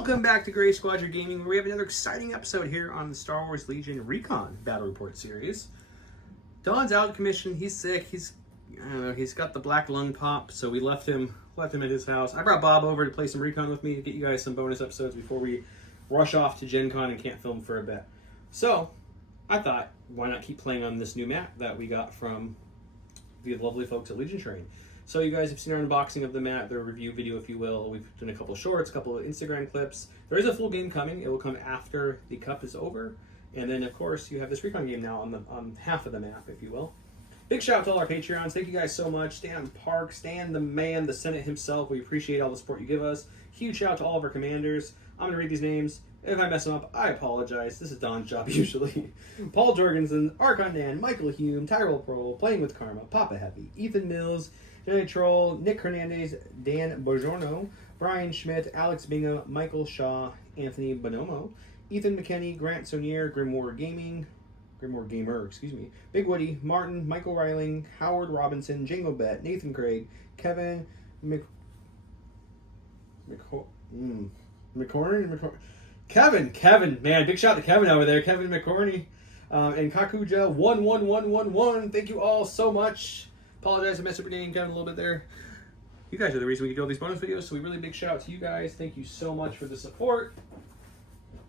Welcome back to Gray Squadron Gaming, where we have another exciting episode here on the Star Wars Legion Recon Battle Report series. Don's out of commission. He's sick. He's got the black lung pop, so we left him at his house. I brought Bob over to play some Recon with me to get you guys some bonus episodes before we rush off to Gen Con and can't film for a bit. So I thought, why not keep playing on this new map that we got from the lovely folks at Legion Train. So you guys have seen our unboxing of the map, the review video, if you will. We've done a couple of shorts, a couple of Instagram clips. There is a full game coming. It will come after the cup is over. And then, of course, you have this Recon game now on half of the map, if you will. Big shout out to all our Patreons. Thank you guys so much. Stan Park, Stan the man, the Senate himself. We appreciate all the support you give us. Huge shout out to all of our commanders. I'm going to read these names. If I mess them up, I apologize. This is Don's job usually. Paul Jorgensen, Archon Dan, Michael Hume, Tyrell Pro, Playing with Karma, Papa Heavy, Ethan Mills, Johnny Troll, Nick Hernandez, Dan Bogiorno, Brian Schmidt, Alex Binga, Michael Shaw, Anthony Bonomo, Ethan McKinney, Grant Sonier, Grimoire Gamer, Big Woody, Martin, Michael Reiling, Howard Robinson, Jango Bet, Nathan Craig, Kevin Kevin, man, big shout out to Kevin over there, Kevin McCorney, and Kakuja 11111. Thank you all so much. Apologize, I messed up your name, Kevin, a little bit there. You guys are the reason we can do all these bonus videos, so we really big shout out to you guys. Thank you so much for the support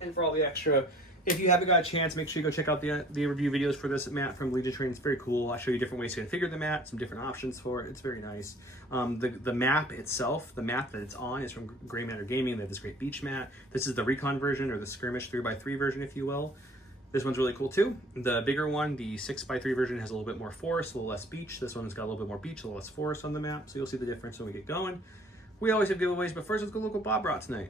and for all the extra. If you haven't got a chance, make sure you go check out the review videos for this mat from Legion Train. It's very cool. I show you different ways to configure the mat, some different options for it. It's very nice. The map itself, the map that it's on is from Gray Matter Gaming. They have this great beach mat. This is the Recon version, or the skirmish 3x3 version, if you will. This one's really cool too. The bigger one, the 6x3 version, has a little bit more forest, a little less beach. This one's got a little bit more beach, a little less forest on the map. So you'll see the difference when we get going. We always have giveaways, but first let's go look what Bob brought tonight.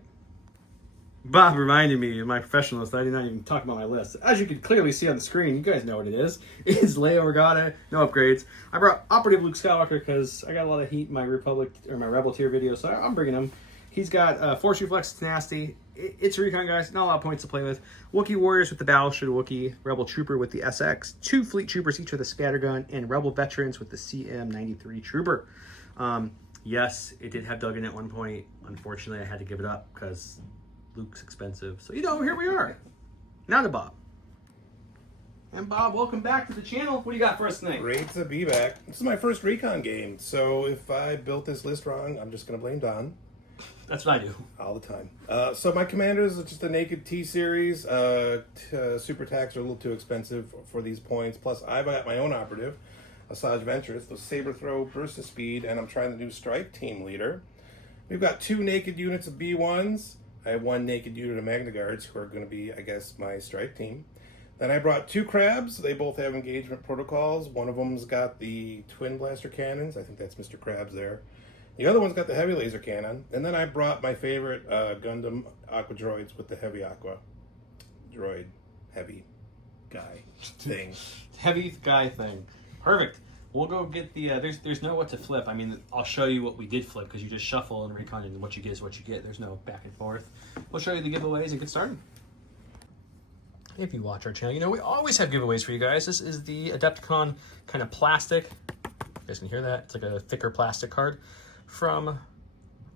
Bob reminded me of my professional list. I did not even talk about my list. As you can clearly see on the screen, you guys know what it is. It's Leia Organa, no upgrades. I brought Operative Luke Skywalker because I got a lot of heat in my Republic or my Rebel tier video, so I'm bringing him. He's got Force Reflex, it's nasty. It's Recon, guys. Not a lot of points to play with. Wookiee Warriors with the Battleship Wookiee, Rebel Trooper with the SX, 2 Fleet Troopers each with a Scattergun, and Rebel Veterans with the CM93 Trooper. Yes, it did have Dug in at one point. Unfortunately, I had to give it up because Luke's expensive. So, here we are. Now to Bob. And Bob, welcome back to the channel. What do you got for us tonight? Great to be back. This is my first Recon game, so if I built this list wrong, I'm just going to blame Don. That's what I do. All the time. So my commanders are just a naked T-series. Super attacks are a little too expensive for these points. Plus, I've got my own operative, Asajj Ventress, the Saber Throw, Burst of Speed, and I'm trying the new Strike Team Leader. We've got 2 naked units of B1s. I have 1 naked unit of Magna Guards, who are going to be, I guess, my strike team. Then I brought 2 crabs. They both have engagement protocols. One of them's got the twin blaster cannons. I think that's Mr. Krabs there. The other one's got the heavy laser cannon. And then I brought my favorite Gundam Aqua Droids with the heavy Aqua Droid heavy guy thing. Heavy guy thing. Perfect. We'll go get the, there's no what to flip. I mean, I'll show you what we did flip because you just shuffle in Recon and what you get is what you get. There's no back and forth. We'll show you the giveaways and get started. If you watch our channel, we always have giveaways for you guys. This is the Adepticon kind of plastic. You guys can hear that? It's like a thicker plastic card from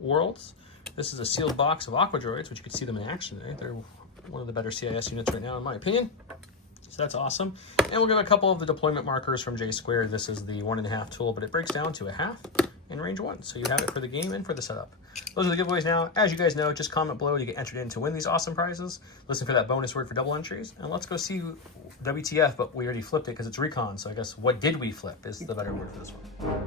Worlds. This is a sealed box of Aqua Droids, which you can see them in action today. They're one of the better CIS units right now, in my opinion. So that's awesome. And we'll give a couple of the deployment markers from J Squared. This is the 1.5 tool, but it breaks down to a half in range 1. So you have it for the game and for the setup. Those are the giveaways now. As you guys know, just comment below to get entered in to win these awesome prizes. Listen for that bonus word for double entries. And let's go see WTF, but we already flipped it because it's Recon. So I guess what did we flip is the better word for this one.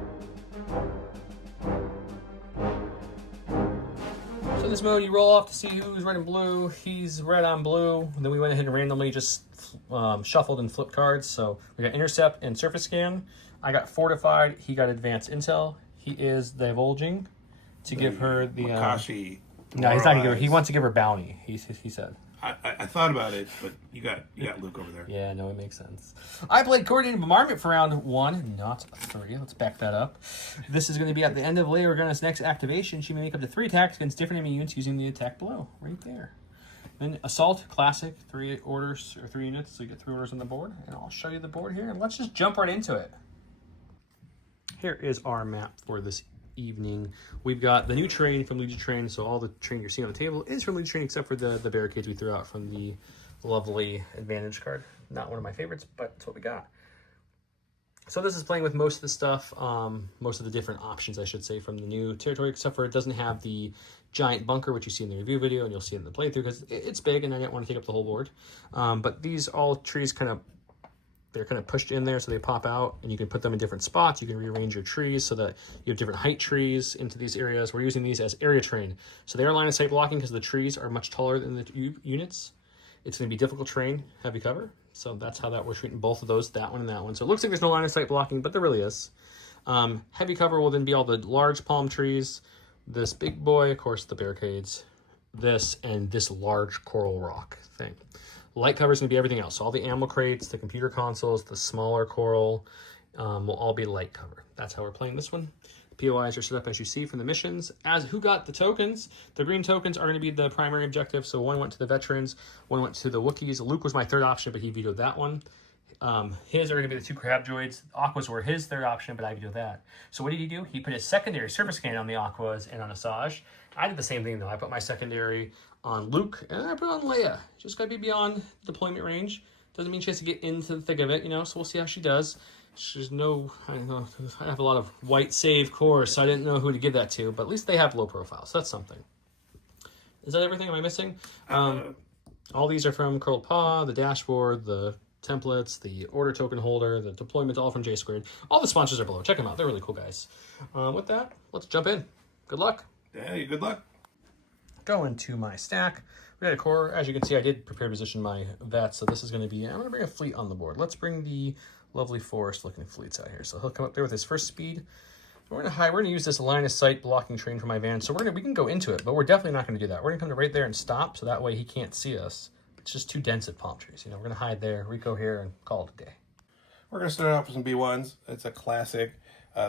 So in this mode, you roll off to see who's red and blue. He's red on blue. And then we went ahead and randomly just shuffled and flipped cards. So we got Intercept and Surface Scan. I got Fortified. He got Advanced Intel. He is divulging to give her the... Makashi. No, he's not going to give her... He wants to give her Bounty, he said. I thought about it, but you got Luke over there. Yeah, no, it makes sense. I played Coordinated Bombardment for round 1, not 3. Let's back that up. This is going to be at the end of Leia Organa's next activation. She may make up to 3 attacks against different enemy units using the attack below, right there. Then Assault, Classic, 3 orders, or 3 units, so you get 3 orders on the board. And I'll show you the board here, and let's just jump right into it. Here is our map for this evening. We've got the new terrain from Legion Terrain, so all the terrain you're seeing on the table is from Legion Terrain except for the barricades we threw out from the lovely Advantage card. Not one of my favorites, but it's what we got. So this is playing with most of the stuff, most of the different options, I should say, from the new territory, except for it doesn't have the giant bunker, which you see in the review video, and you'll see it in the playthrough, because it's big, and I didn't want to take up the whole board. But these all trees they're kind of pushed in there, so they pop out, and you can put them in different spots. You can rearrange your trees so that you have different height trees into these areas. We're using these as area terrain. So they are line of sight blocking because the trees are much taller than the units. It's going to be difficult terrain, heavy cover. So that's how that we're treating both of those, that one and that one. So it looks like there's no line of sight blocking, but there really is. Heavy cover will then be all the large palm trees, this big boy, of course, the barricades, this, and this large coral rock thing. Light cover is going to be everything else. So all the ammo crates, the computer consoles, the smaller coral will all be light cover. That's how we're playing this one. POIs are set up as you see from the missions. As who got the tokens? The green tokens are going to be the primary objective. So one went to the veterans, one went to the Wookiees. Luke was my third option, but he vetoed that one. His are going to be the 2 crab droids. Aquas were his third option, but I vetoed that. So what did he do? He put his secondary surface cannon on the Aquas and on Asajj. I did the same thing though. I put my secondary on Luke and I put it on Leia. Just got to be beyond deployment range. Doesn't mean she has to get into the thick of it, you know, so we'll see how she does. She's no, I don't know, I have a lot of white save cores, so I didn't know who to give that to, but at least they have low profile, so that's something. Is that everything? Am I missing? All these are from Curled Paw, the dashboard, the templates, the order token holder, the deployments, all from J2. All the sponsors are below. Check them out. They're really cool guys. With that, let's jump in. Good luck. Hey, good luck. Go into my stack. We got a core. As you can see, I did prepare to position my vets, so this is going to be, I'm going to bring a fleet on the board. Let's bring the lovely forest looking fleets out here. So he'll come up there with his first speed. We're gonna use this line of sight blocking terrain for my van. So we can go into it, but we're definitely not gonna do that. We're gonna come to right there and stop, so that way he can't see us. It's just too dense at palm trees. You know, we're gonna hide there, Rico here, and call it a day. We're gonna start off with some B1s. It's a classic.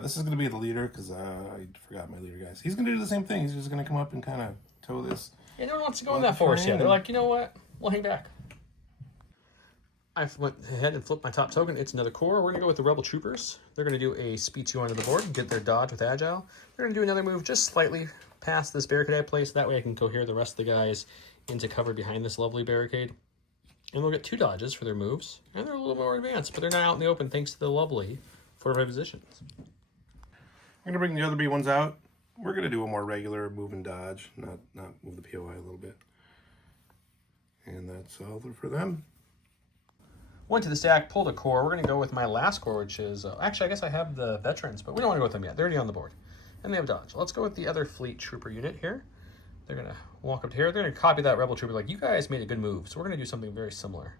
This is gonna be the leader because I forgot my leader, guys. He's gonna do the same thing. He's just gonna come up and kind of tow this. Yeah, no one wants to go in that forest yet. They're like, you know what? We'll hang back. I went ahead and flipped my top token. It's another core. We're going to go with the Rebel Troopers. They're going to do a speed 2 onto the board and get their dodge with Agile. They're going to do another move just slightly past this barricade I placed. That way I can cohere the rest of the guys into cover behind this lovely barricade. And we'll get 2 dodges for their moves. And they're a little more advanced, but they're not out in the open thanks to the lovely fortified positions. I'm going to bring the other B1s out. We're going to do a more regular move and dodge, not move the POI a little bit. And that's all for them. Went to the stack, pulled a core. We're going to go with my last core, which is... actually, I guess I have the veterans, but we don't want to go with them yet. They're already on the board. And they have dodge. Let's go with the other fleet trooper unit here. They're going to walk up to here. They're going to copy that rebel trooper. Like, you guys made a good move, so we're going to do something very similar.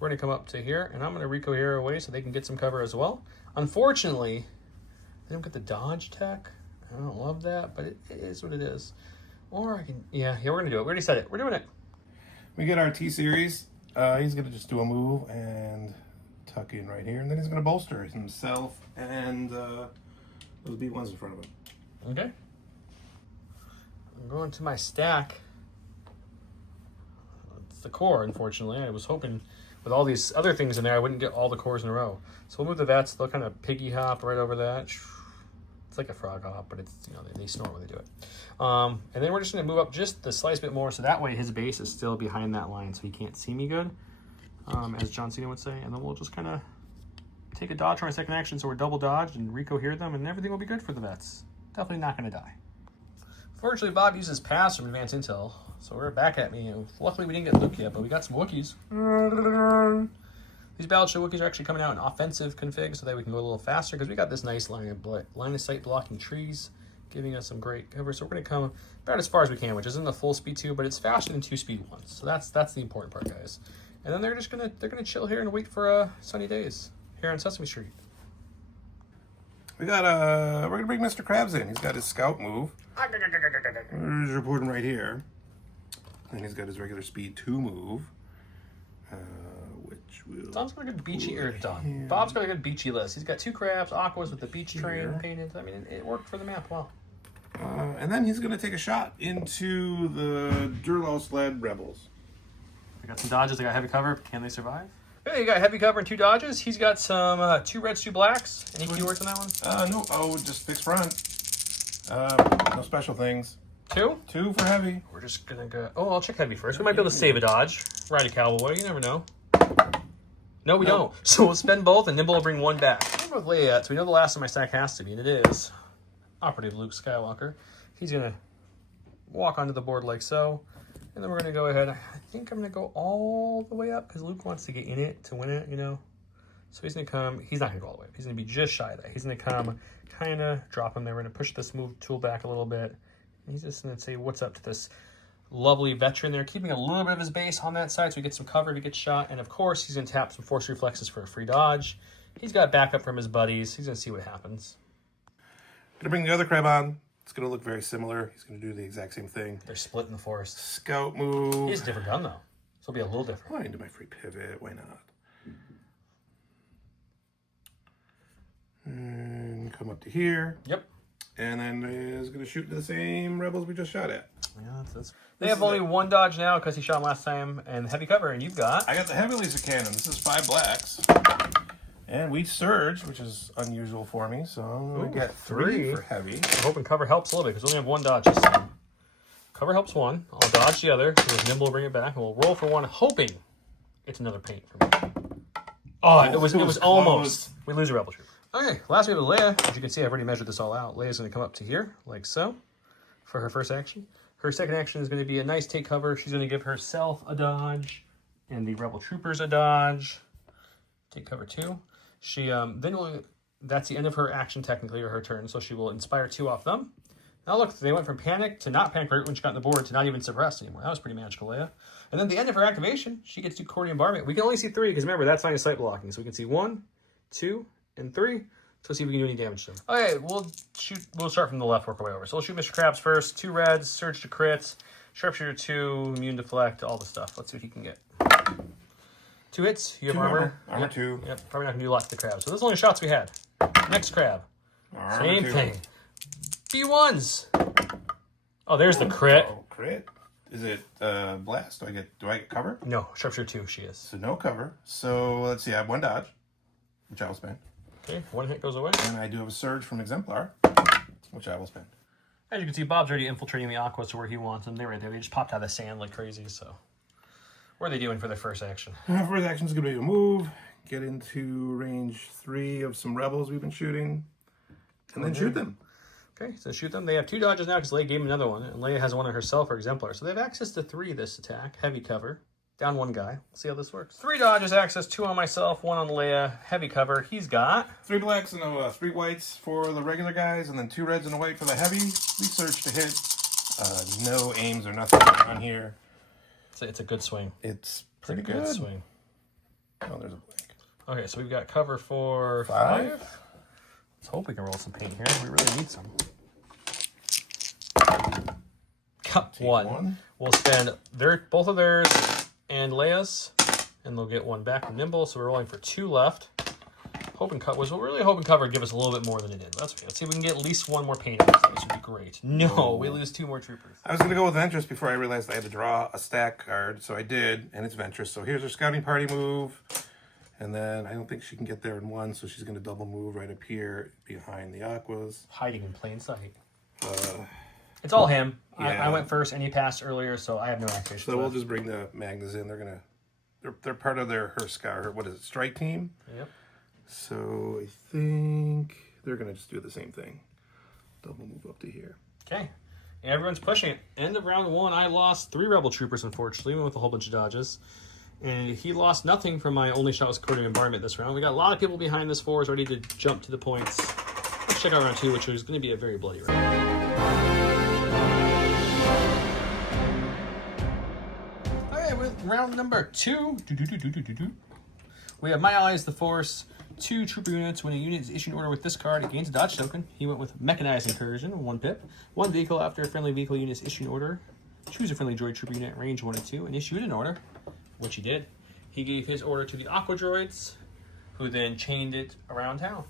We're going to come up to here, and I'm going to recohere away so they can get some cover as well. Unfortunately, they don't get the dodge tech. I don't love that, but it is what it is. Or I can... Yeah, we're going to do it. We already said it. We're doing it. We get our T-Series. He's going to just do a move and tuck in right here. And then he's going to bolster himself and those B1s in front of him. Okay. I'm going to my stack. It's the core, unfortunately. I was hoping with all these other things in there, I wouldn't get all the cores in a row. So we'll move the vets. They'll kind of piggy hop right over that. It's like a frog hop, but it's, you know, they snort when they do it. And then we're just going to move up just the slice bit more, so that way his base is still behind that line, so he can't see me good, as John Cena would say. And then we'll just kind of take a dodge for my second action, so we're double dodged and recohere them, and everything will be good for the vets. Definitely not going to die. Fortunately, Bob uses pass from advanced intel, so we're back at me. Luckily, we didn't get Luke yet, but we got some Wookiees. These Battleship Wookiees are actually coming out in offensive config, so that we can go a little faster, because we got this nice line of sight blocking trees, giving us some great cover. So we're going to come about as far as we can, which isn't the full speed 2, but it's faster than 2 speed 1s. So that's the important part, guys. And then they're gonna chill here and wait for sunny days here on Sesame Street. We're gonna bring Mr. Krabs in. He's got his scout move. He's reporting right here. And he's got his regular speed 2 move. Tom's got a good beachy, Bob's got a good beachy list. He's got 2 crabs, aquas with the beach train painted. I mean, it worked for the map well. And then he's going to take a shot into the Durlow sled rebels. I got some dodges. I got heavy cover. Can they survive? Hey, you got heavy cover and 2 dodges. He's got some 2 reds, 2 blacks. Any keywords on that one? No. Oh, just fixed front. No special things. 2? 2 for heavy. We're just gonna go. Oh, I'll check heavy first. We might be able to save a dodge. Ride a cowboy. You never know. No, we don't. So we'll spend both, and Nimble will bring 1 back. I'm with Leia, so we know the last of my stack has to be, and it is Operative Luke Skywalker. He's gonna walk onto the board like so, and then we're gonna go ahead. I think I'm gonna go all the way up because Luke wants to get in it to win it, you know. So he's gonna come. He's not gonna go all the way up. He's gonna be just shy of that. He's gonna come, kind of drop him there. We're gonna push this move tool back a little bit. And he's just gonna say what's up to this lovely veteran there, keeping a little bit of his base on that side so we get some cover to get shot. And of course, he's gonna tap some force reflexes for a free dodge. He's got backup from his buddies. He's gonna see what happens. Gonna bring the other crab on. It's gonna look very similar. He's gonna do the exact same thing. They're split in the forest. Scout move. He has a different gun though, so it'll be a little different. Why into my free pivot? Why not? And come up to here. Yep. And then is going to shoot the same rebels we just shot at. Yeah, they have only 1 dodge now because he shot him last time, and heavy cover, and you've got... I got the heavy laser cannon. This is 5 blacks. And we surge, which is unusual for me, so I'm going to get 3 for heavy. I'm hoping cover helps a little bit because we only have 1 dodge this time. Cover helps 1. I'll dodge the other, so Nimble will bring it back, and we'll roll for 1, hoping it's another paint for me. Oh, it was almost. We lose a rebel trooper. Okay, last we have Leia. As you can see, I've already measured this all out. Leia's going to come up to here, like so, for her first action. Her second action is going to be a nice take cover. She's going to give herself a dodge, and the rebel troopers a dodge. Take cover 2. She that's the end of her action technically, or her turn, so she will inspire 2 off them. Now look, they went from panic to not panic right when she got on the board to not even suppressed anymore. That was pretty magical, Leia. And then the end of her activation, she gets to coordinate bombardment. We can only see 3 because remember that's line of sight blocking, so we can see 1, 2, and 3. So let's see if we can do any damage to them. Okay, we'll start from the left, work our way over. So we'll shoot Mr. Krabs first. 2 reds, surge to crits, sharpshooter 2, immune deflect, all the stuff. Let's see what he can get. 2 hits. You have armor. Armor 2. Yep, probably not gonna do lots to the crab. So those are the only shots we had. Next crab. Armor Same 2. thing. B1s. Oh, there's the crit. Oh, crit. Is it blast? Do I get cover? No, sharpshooter 2, she is. So no cover. So let's see, I have 1 dodge, which I will spend. Okay, 1 hit goes away. And I do have a surge from Exemplar, which I will spend. As you can see, Bob's already infiltrating the aquas to where he wants them. They're right there. They just popped out of the sand like crazy, so. What are they doing for their first action? First action is going to be a move, get into range 3 of some rebels we've been shooting, and then shoot them. Okay, so shoot them. They have 2 dodges now because Leia gave him another one, and Leia has 1 of herself or Exemplar. So they have access to 3 this attack. Heavy cover. Down 1 guy. We'll see how this works. 3 dodges, access, 2 on myself, 1 on Leia. Heavy cover. He's got 3 blacks and 3 whites for the regular guys, and then 2 reds and a white for the heavy. Research to hit. No aims or nothing on here. It's a good swing. It's pretty good. good. Swing. Oh, there's a blank. Okay, so we've got cover for 5. Let's hope we can roll some paint here. We really need some. Cut 1. We'll spend both of theirs and Leia's, and they'll get 1 back from Nimble. So we're rolling for 2 left. Hoping cover would give us a little bit more than it did. That's okay. Let's see if we can get at least 1 more paint out. This would be great. No, we lose 2 more troopers. I was going to go with Ventress before I realized I had to draw a stack card, so I did, and it's Ventress. So here's her scouting party move, and then I don't think she can get there in 1, so she's going to double move right up here behind the Aquas. Hiding in plain sight. It's all him. Yeah. I went first, and he passed earlier, so I have no activation. So we'll just bring the Magnas in. They're part of her scout. What is it? Strike team. Yep. So I think they're gonna just do the same thing. Double move up to here. Okay. Everyone's pushing it. End of round 1, I lost 3 rebel troopers, unfortunately, even with a whole bunch of dodges. And he lost nothing from my only shot was coordinated environment this round. We got a lot of people behind this 4 ready to jump to the points. Let's check out round 2, which is going to be a very bloody round. Okay, with round number 2, we have My Allies the Force. 2 trooper units. When a unit is issued an order with this card, it gains a dodge token. He went with Mechanized Incursion, 1 pip. 1 vehicle after a friendly vehicle unit is issued an order. Choose a friendly droid trooper unit at range 1 and 2 and issue it an order, which he did. He gave his order to the Aqua Droids, who then chained it around town.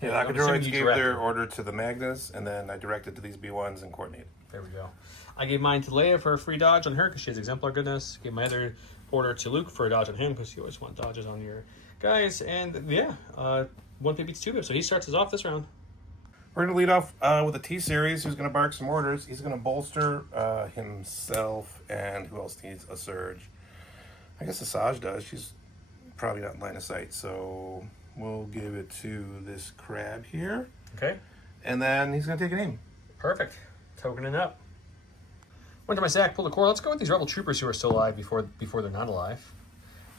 Yeah, the Aqua Droids gave their order to the Magnas, and then I directed to these B1s and coordinated. There we go. I gave mine to Leia for a free dodge on her because she has Exemplar goodness. Gave my other order to Luke for a dodge on him because you always want dodges on your guys. And yeah, 1 pip beats 2 pip, so he starts us off this round. We're going to lead off with a T-Series who's going to bark some orders. He's going to bolster himself, and who else needs Asajj? I guess Asajj does. She's probably not in line of sight, so we'll give it to this crab here. Okay. And then he's going to take an aim. Perfect. Tokening up. Went to my stack, pulled the core. Let's go with these Rebel Troopers who are still alive before they're not alive.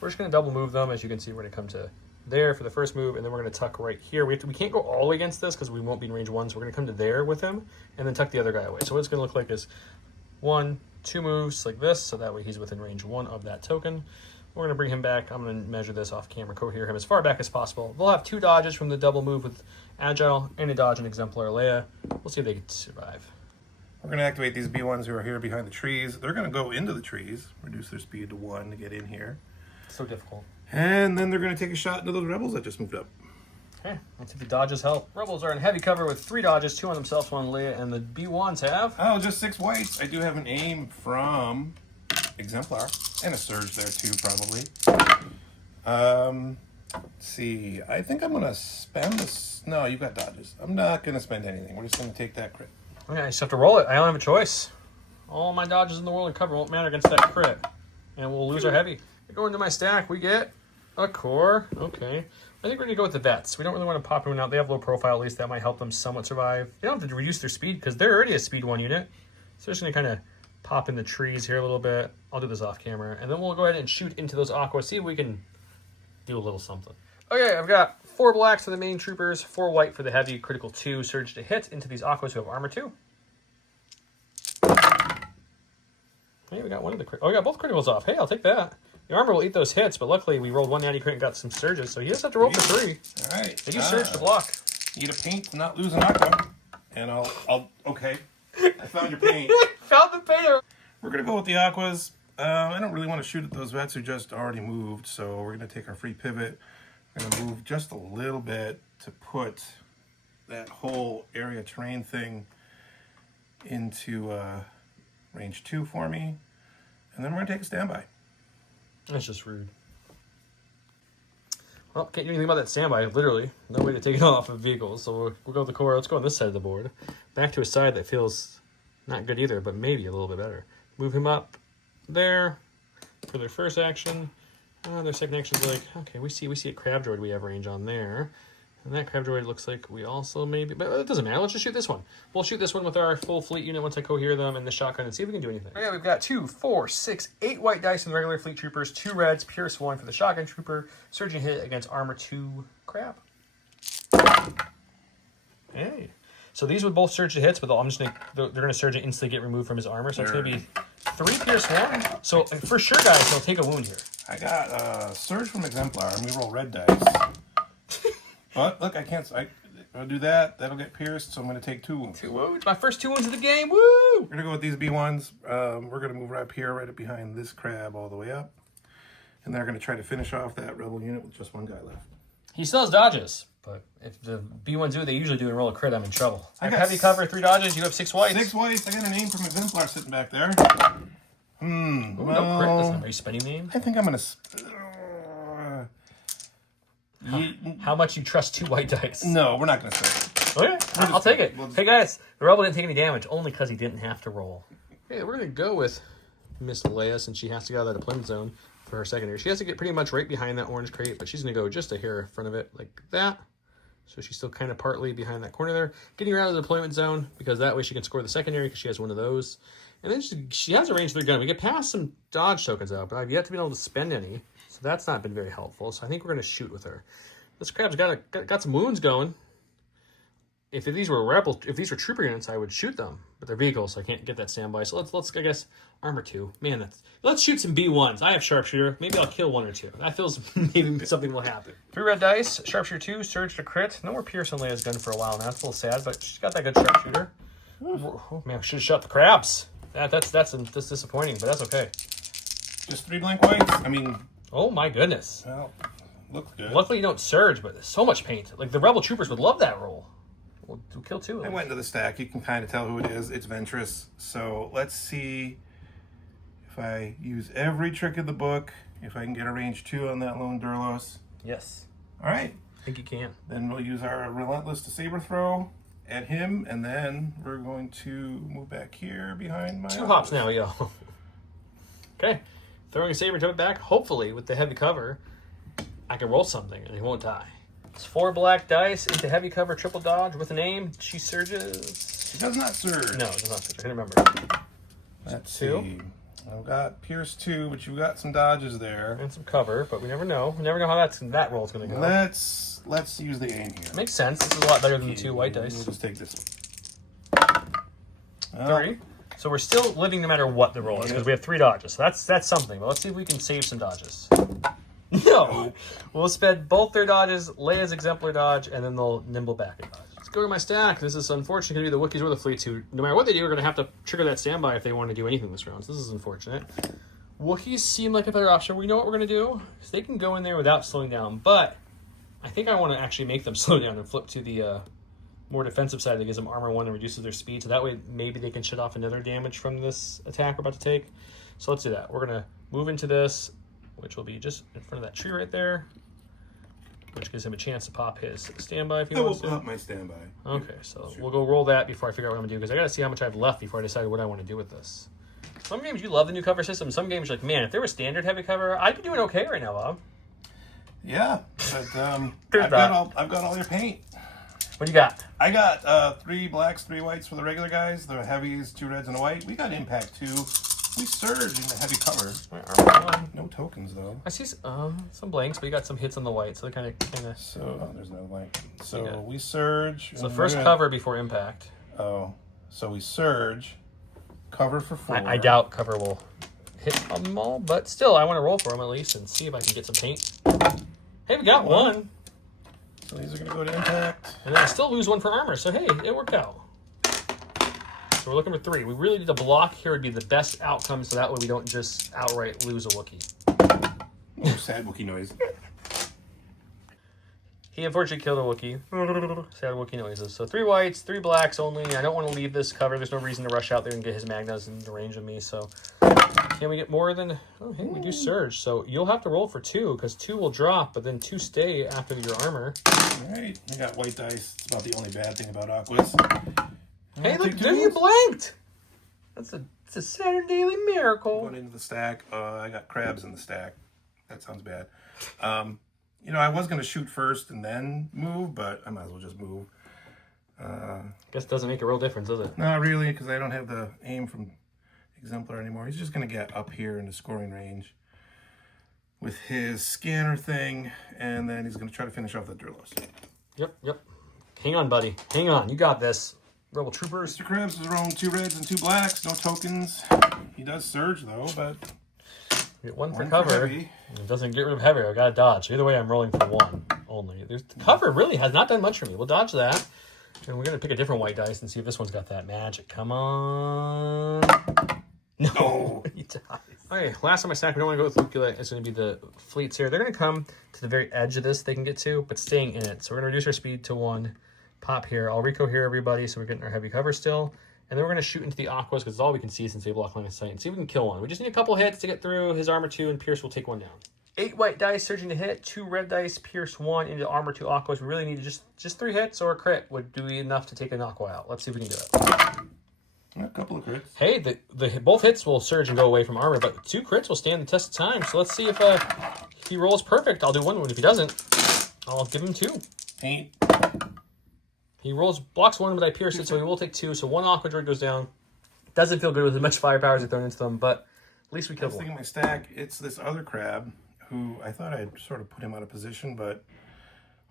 We're just going to double move them. As you can see, we're going to come to there for the first move, and then we're going to tuck right here. We can't go all the way against this because we won't be in range 1, so we're going to come to there with him and then tuck the other guy away. So what it's going to look like is 1, 2 moves like this, so that way he's within range 1 of that token. We're going to bring him back. I'm going to measure this off camera, cohere him as far back as possible. They'll have 2 dodges from the double move with Agile and a dodge and Exemplar Leia. We'll see if they can survive. We're going to activate these B1s who are here behind the trees. They're going to go into the trees, reduce their speed to 1 to get in here. So difficult. And then they're going to take a shot into those rebels that just moved up. Okay, let's see if the dodges help. Rebels are in heavy cover with 3 dodges, 2 on themselves, 1 on Leia, and the B1s have... Oh, just 6 whites. I do have an aim from Exemplar. And a Surge there too, probably. Let's see. I think I'm going to spend this... No, you've got dodges. I'm not going to spend anything. We're just going to take that crit. Okay, I just have to roll it. I don't have a choice. All my dodges in the world and cover won't matter against that crit. And we'll lose our heavy. Going into my stack, we get a core. Okay. I think we're going to go with the vets. We don't really want to pop anyone out. They have low profile, at least. That might help them somewhat survive. They don't have to reduce their speed because they're already a speed 1 unit. So just going to kind of pop in the trees here a little bit. I'll do this off camera. And then we'll go ahead and shoot into those aquas. See if we can do a little something. Okay, I've got 4 blacks for the main troopers, 4 white for the heavy, critical 2, surge to hit into these aquas who have armor 2. Hey, we got one of the we got both criticals off. Hey, I'll take that. The armor will eat those hits, but luckily we rolled 1 natty crit and got some surges, so you just have to roll for 3. All right. They use surge to block. Need a paint to not lose an aqua. And I'll okay. I found your paint. Found the painter. We're going to go with the aquas. I don't really want to shoot at those vets who just already moved, so we're going to take our free pivot. We're going to move just a little bit to put that whole area terrain thing into range 2 for me. And then we're going to take a standby. That's just rude. Well, can't do anything about that standby, literally. No way to take it off of vehicles, so we'll go with the core. Let's go on this side of the board. Back to a side that feels not good either, but maybe a little bit better. Move him up there for their first action. Their second action is like, okay, we see a crab droid we have range on there. And that crab droid looks like we also maybe, but it doesn't matter. Let's just shoot this one. We'll shoot this one with our full fleet unit once I cohere them and the shotgun and see if we can do anything. Okay, we've got 2, 4, 6, 8 white dice in the regular fleet troopers, 2 reds, Pierce 1 for the shotgun trooper, surging hit against armor 2 crab. Hey. So these would both surge to hits, but they're gonna surge and instantly get removed from his armor. So it's gonna be 3 Pierce 1. So for sure, guys, he'll take a wound here. I got surge from Exemplar, and we roll red dice. But look, I can't. I'll do that. That'll get pierced, so I'm going to take 2 wounds. 2 wounds. My first 2 wounds of the game. Woo! We're going to go with these B1s. We're going to move right up here, right up behind this crab, all the way up. And they're going to try to finish off that rebel unit with just 1 guy left. He still has dodges, but if the B1s do what they usually do and roll a crit, I'm in trouble. I got heavy cover, 3 dodges. You have 6 whites. 6 whites. I got a name from Exemplar sitting back there. Ooh, well, no crit. That's not a very spending name. I think I'm going to... How much you trust 2 white dice? No, we're not going to say it. Okay, I'll take it. Hey guys, the rebel didn't take any damage, only because he didn't have to roll. Okay, we're going to go with Miss Leia since she has to go out of that deployment zone for her secondary. She has to get pretty much right behind that orange crate, but she's going to go just a hair in front of it like that. So she's still kind of partly behind that corner there. Getting her out of the deployment zone because that way she can score the secondary because she has one of those. And then she has a range 3 gun. We get past some dodge tokens out, but I've yet to be able to spend any. So that's not been very helpful. So I think we're going to shoot with her. This crab's got some wounds going. If these were trooper units, I would shoot them, but they're vehicles, so I can't get that standby. So let's I guess armor 2. Man, let's shoot some B1s. I have sharpshooter. Maybe I'll kill 1 or 2. That feels maybe something will happen. 3 red dice, sharpshooter 2, surge to crit. No more Pierce on Leia's gun for a while now. It's a little sad, but she's got that good sharpshooter. Oh man, I should have shot the crabs. That's disappointing, but that's okay. Just 3 blank whites. I mean, oh my goodness. Well, looks good. Luckily you don't surge, but there's so much paint. Like the rebel troopers would love that roll. We'll kill 2 of them. I went into the stack. You can kind of tell who it is. It's Ventress. So let's see if I use every trick in the book, if I can get a range 2 on that lone Durlos. Yes. All right. I think you can. Then we'll use our Relentless to saber throw. at him, and then we're going to move back here behind my 2 hops now, yo. Okay, throwing a saber towed back. Hopefully, with the heavy cover, I can roll something and he won't die. It's 4 black dice into heavy cover, triple dodge with an aim. She surges. It does not surge. No, it does not surge. I can remember. Let's 2. see. I've got Pierce 2, but you've got some dodges there. And some cover, but we never know. We never know how that roll's going to go. Let's use the aim here. Makes sense. This is a lot better than the 2 white dice. We'll just take this one. 3. So we're still living no matter what the roll is because we have 3 dodges. So that's something. But let's see if we can save some dodges. No. We'll spend both their dodges, Leia's exemplar dodge, and then they'll nimble back a dodge. Let's go to my stack. This is unfortunately going to be the Wookiees or the Fleets who, no matter what they do, are going to have to trigger that standby if they want to do anything this round. So this is unfortunate. Wookiees seem like a better option. We know what we're going to do. So they can go in there without slowing down. But I think I want to actually make them slow down and flip to the more defensive side that gives them armor 1 and reduces their speed. So that way maybe they can shut off another damage from this attack we're about to take. So let's do that. We're going to move into this, which will be just in front of that tree right there, which gives him a chance to pop his standby if he wants to. I will pop my standby. Okay, so we'll go roll that before I figure out what I'm going to do, because I got to see how much I have left before I decide what I want to do with this. Some games you love the new cover system. Some games you're like, man, if there was standard heavy cover, I'd be doing okay right now, Bob. Yeah, but I've got all your paint. What do you got? I got 3 blacks, 3 whites for the regular guys. The heavies, 2 reds and a white. We got impact 2. We surged in the heavy cover. No tokens though. I see some blanks, but you got some hits on the white, so they kind of. So there's no blank. So we surge. So first cover before impact. Oh, so we surge. Cover for 4. I doubt cover will hit them all, but still, I want to roll for them at least and see if I can get some paint. Hey, we got 1. So these are going to go to impact. And then I still lose 1 for armor, so hey, it worked out. So we're looking for 3. We really need to block here would be the best outcome, so that way we don't just outright lose a Wookiee. Oh, sad Wookiee noise. He unfortunately killed a Wookiee. Sad Wookiee noises. So 3 whites, 3 blacks only. I don't want to leave this cover. There's no reason to rush out there and get his Magnas in the range of me, so... Can we get more than... Oh, hey, we do surge. So you'll have to roll for 2, because 2 will drop, but then 2 stay after your armor. Alright, I got white dice. It's about the only bad thing about Aquas. Hey, look, there you blanked! It's a Saturn Daily Miracle. Going into the stack. I got crabs in the stack. That sounds bad. You know, I was going to shoot first and then move, but I might as well just move. Guess it doesn't make a real difference, does it? Not really, because I don't have the aim from Exemplar anymore. He's just going to get up here in the scoring range with his scanner thing, and then he's going to try to finish off the Drillos. Yep. Hang on, buddy. Hang on. You got this. Rebel Troopers. Mr. Krabs is rolling 2 reds and 2 blacks. No tokens. He does surge, though, but... Get 1 for cover. It doesn't get rid of heavy. I got to dodge. Either way, I'm rolling for 1 only. The cover really has not done much for me. We'll dodge that. And we're going to pick a different white dice and see if this one's got that magic. Come on. No. He dies. Okay, last time I stack, we don't want to go with Luke. It's going to be the fleets here. They're going to come to the very edge of this they can get to, but staying in it. So we're going to reduce our speed to 1. Pop here. I'll Rico here, everybody, so we're getting our heavy cover still. And then we're going to shoot into the Aquas, because it's all we can see since they block line of sight. And see if we can kill 1. We just need a couple hits to get through. His armor 2, and Pierce will take 1 down. 8 white dice surging to hit, 2 red dice, Pierce 1 into armor 2 Aquas. We really need just 3 hits or a crit would do enough to take an Aqua out. Let's see if we can do it. A couple of crits. Hey, both hits will surge and go away from armor, but 2 crits will stand the test of time. So let's see if he rolls perfect. I'll do 1. If he doesn't, I'll give him 2. Paint. He blocks 1, but I pierce it, so he will take 2. So 1 Aqua Droid goes down. Doesn't feel good with as much firepower as he thrown into them, but at least we killed 1. Thinking my stack, it's this other crab who I thought I'd sort of put him out of position, but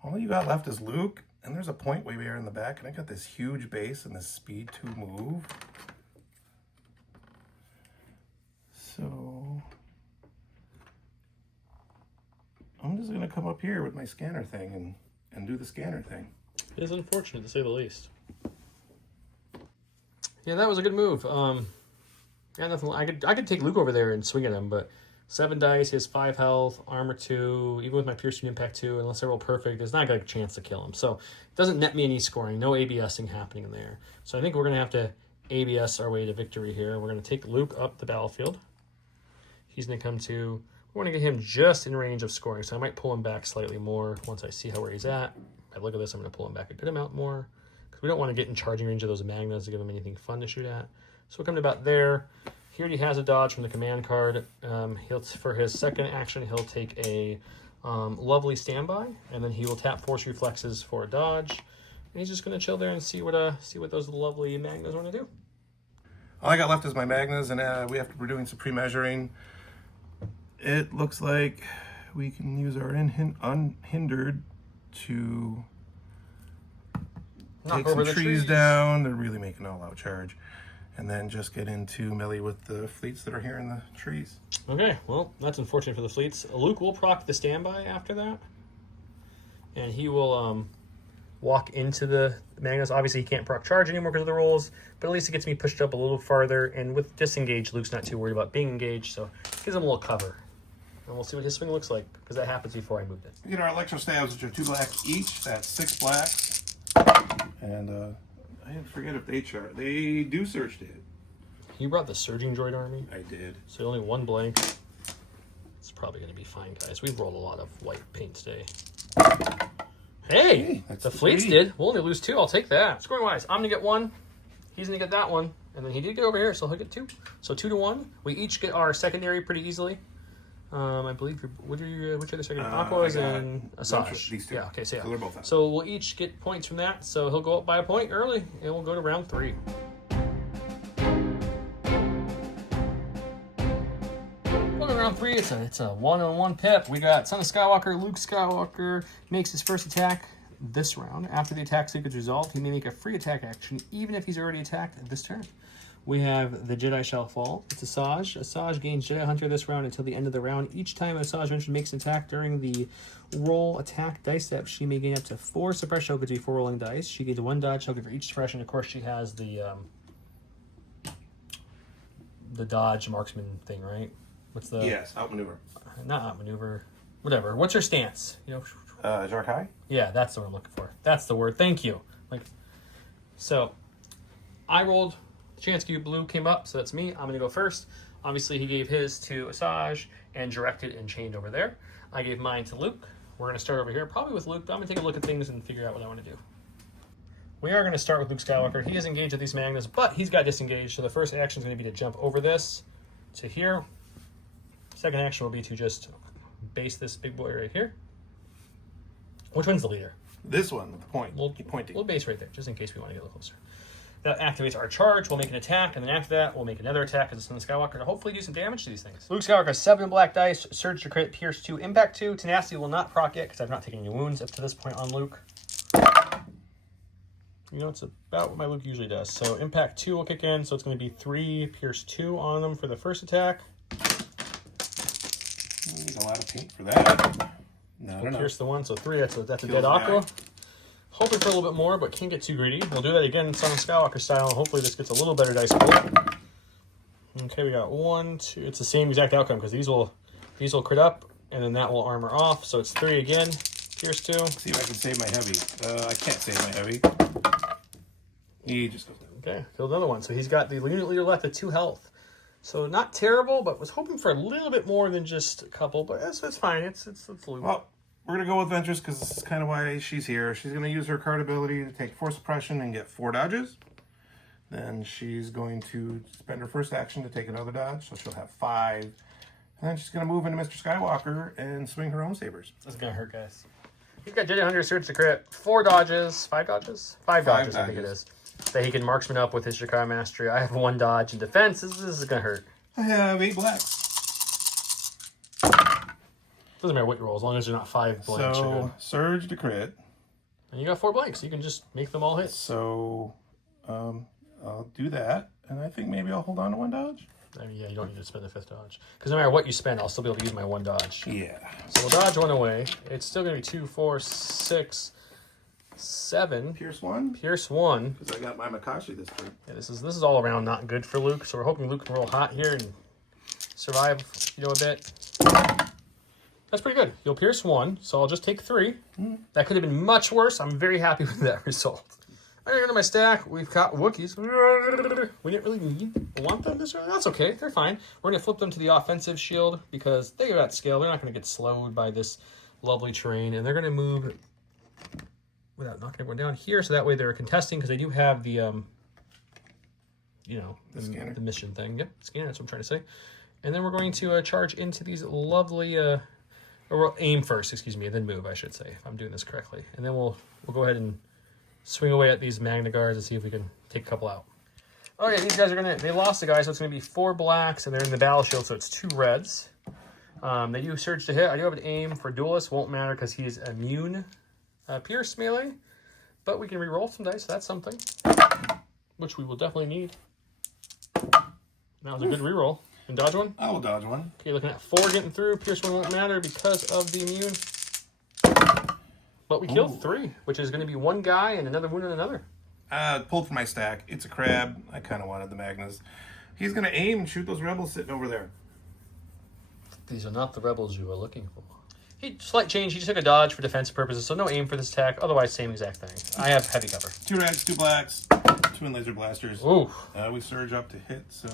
all you got left is Luke, and there's a point way there in the back, and I got this huge base and this speed to move. So I'm just gonna come up here with my scanner thing and do the scanner thing. It is unfortunate, to say the least. Yeah, that was a good move. Yeah, nothing. I could take Luke over there and swing at him, but 7 dice, he has 5 health, armor 2, even with my piercing impact 2, unless I roll perfect, there's not a chance to kill him. So it doesn't net me any scoring, no ABSing happening in there. So I think we're going to have to ABS our way to victory here. We're going to take Luke up the battlefield. He's going to come to, we want to get him just in range of scoring, so I might pull him back slightly more once I see where he's at. If I look at this, I'm going to pull him back a good amount more, because we don't want to get in charging range of those Magnas to give him anything fun to shoot at. So we'll come to about there. He already has a dodge from the command card. For his second action, he'll take a lovely standby, and then he will tap Force Reflexes for a dodge. And he's just going to chill there and see what those lovely Magnas want to do. All I got left is my Magnas, and we're doing some pre-measuring. It looks like we can use our unhindered to take some trees down. They're really making all-out charge. And then just get into melee with the fleets that are here in the trees. Okay, well, that's unfortunate for the fleets. Luke will proc the standby after that. And he will walk into the Magnas. Obviously, he can't proc charge anymore because of the rolls, but at least it gets me pushed up a little farther. And with disengaged, Luke's not too worried about being engaged, so it gives him a little cover. And we'll see what his swing looks like, because that happens before I moved it. We get our electro stabs, which are 2 blacks each. That's 6 blacks. And I didn't forget if they chart. They do search it. You brought the Surging Droid army? I did. So only 1 blank. It's probably going to be fine, guys. We've rolled a lot of white paint today. Hey! The fleets did. We'll only lose 2. I'll take that. Scoring-wise, I'm going to get 1. He's going to get that 1. And then he did get over here, so he'll get 2. So 2 to 1. We each get our secondary pretty easily. I believe which are the second Aquas and Asajj. These 2. Yeah, okay, so yeah. So they're both out. So we'll each get points from that. So he'll go up by a point early, and we'll go to round 3. Well, in round 3, it's a one-on-one pip. We got Son of Skywalker. Luke Skywalker makes his first attack this round. After the attack sequence is resolved, he may make a free attack action, even if he's already attacked this turn. We have the Jedi Shall Fall. It's Asajj. Asajj gains Jedi Hunter this round until the end of the round. Each time Asajj Venture makes an attack during the roll attack dice step, she may gain up to 4 suppression tokens before rolling dice. She gains 1 dodge token for each suppression. Of course, she has the dodge marksman thing, right? What's the... Yes, outmaneuver. Not outmaneuver. Whatever. What's her stance? You know... Jarkai? Yeah, that's the word I'm looking for. That's the word. Thank you. So, I rolled... Chance Cube Blue came up, so that's me. I'm going to go first. Obviously, he gave his to Asajj and directed and chained over there. I gave mine to Luke. We're going to start over here, probably with Luke, but I'm going to take a look at things and figure out what I want to do. We are going to start with Luke Skywalker. He is engaged with these Magnas, but he's got disengaged, so the first action is going to be to jump over this to here. Second action will be to just base this big boy right here. Which one's the leader? This one with the point. Keep pointing. We'll base right there, just in case we want to get a little closer. That activates our charge. We'll make an attack, and then after that, we'll make another attack as a Son of Skywalker to hopefully do some damage to these things. Luke Skywalker, 7 black dice, Surge to crit, Pierce 2, Impact 2. Tenacity will not proc yet because I've not taken any wounds up to this point on Luke. You know, it's about what my Luke usually does. So Impact 2 will kick in, so it's going to be 3 Pierce 2 on them for the first attack. Need a lot of paint for that. No, We'll pierce the 1, so 3. That's a dead Aqua. Hoping for a little bit more, but can't get too greedy. We'll do that again, Son of Skywalker style. Hopefully this gets a little better dice pool. Okay, we got 1, 2. It's the same exact outcome because these will crit up, and then that will armor off. So it's 3 again. Pierce 2. See if I can save my heavy. I can't save my heavy. He just goes down. Okay, killed another one. So he's got the unit leader left with 2 health. So not terrible, but was hoping for a little bit more than just a couple. But it's fine. It's Luke. Well, we're going to go with Ventress because this is kind of why she's here. She's going to use her card ability to take 4 suppression and get 4 dodges. Then she's going to spend her first action to take another dodge, so she'll have 5. And then she's going to move into Mr. Skywalker and swing her own sabers. That's going to hurt, guys. He's got Jedi Hunter, Surge to crit, 4 dodges, 5 dodges? 5 dodges, I think it is. That he can marksman up with his Jakar Mastery. I have 1 dodge in defense. This is going to hurt. I have 8 blacks. Doesn't matter what you roll, as long as they're not 5 blanks. So, Surge to crit. And you got 4 blanks. You can just make them all hit. So, I'll do that. And I think maybe I'll hold on to 1 dodge. I mean, yeah, you don't need to spend the 5th dodge. Because no matter what you spend, I'll still be able to use my 1 dodge. Yeah. So we'll dodge 1 away. It's still going to be 2, 4, 6, 7. Pierce 1? Pierce 1. Because I got my Makashi this turn. Yeah, this is all around not good for Luke. So we're hoping Luke can roll hot here and survive, a bit. That's pretty good. You'll pierce 1, so I'll just take 3. That could have been much worse. I'm very happy with that result. I'm going to go to my stack. We've got Wookiees. We didn't really want them this early. That's okay. They're fine. We're going to flip them to the offensive shield because they are at scale. They're not going to get slowed by this lovely terrain. And they're going to move without knocking everyone down here, so that way they're contesting, because they do have the, you know, the mission thing. Yep, scan, that's what I'm trying to say. And then we're going to charge into these lovely, or we'll aim first, excuse me, and then move, I should say, if I'm doing this correctly. And then we'll go ahead and swing away at these Magna Guards and see if we can take a couple out. Okay, these guys are they lost the guy, so it's going to be 4 blacks, and they're in the battle shield, so it's 2 reds. They do surge to hit. I do have an aim for duelist, won't matter because he's immune pierce melee, but we can re-roll some dice, so that's something, which we will definitely need. That was a good re-roll. And dodge one? I will dodge one. Okay, looking at 4 getting through. Pierce 1 won't matter because of the immune. But we killed 3, which is going to be 1 guy and another wound on another. Pulled from my stack. It's a crab. I kind of wanted the Magnus. He's going to aim and shoot those rebels sitting over there. These are not the rebels you were looking for. Slight change. He just took a dodge for defensive purposes, so no aim for this attack. Otherwise, same exact thing. I have heavy cover. 2 reds, 2 blacks, twin laser blasters. Ooh. We surge up to hit, so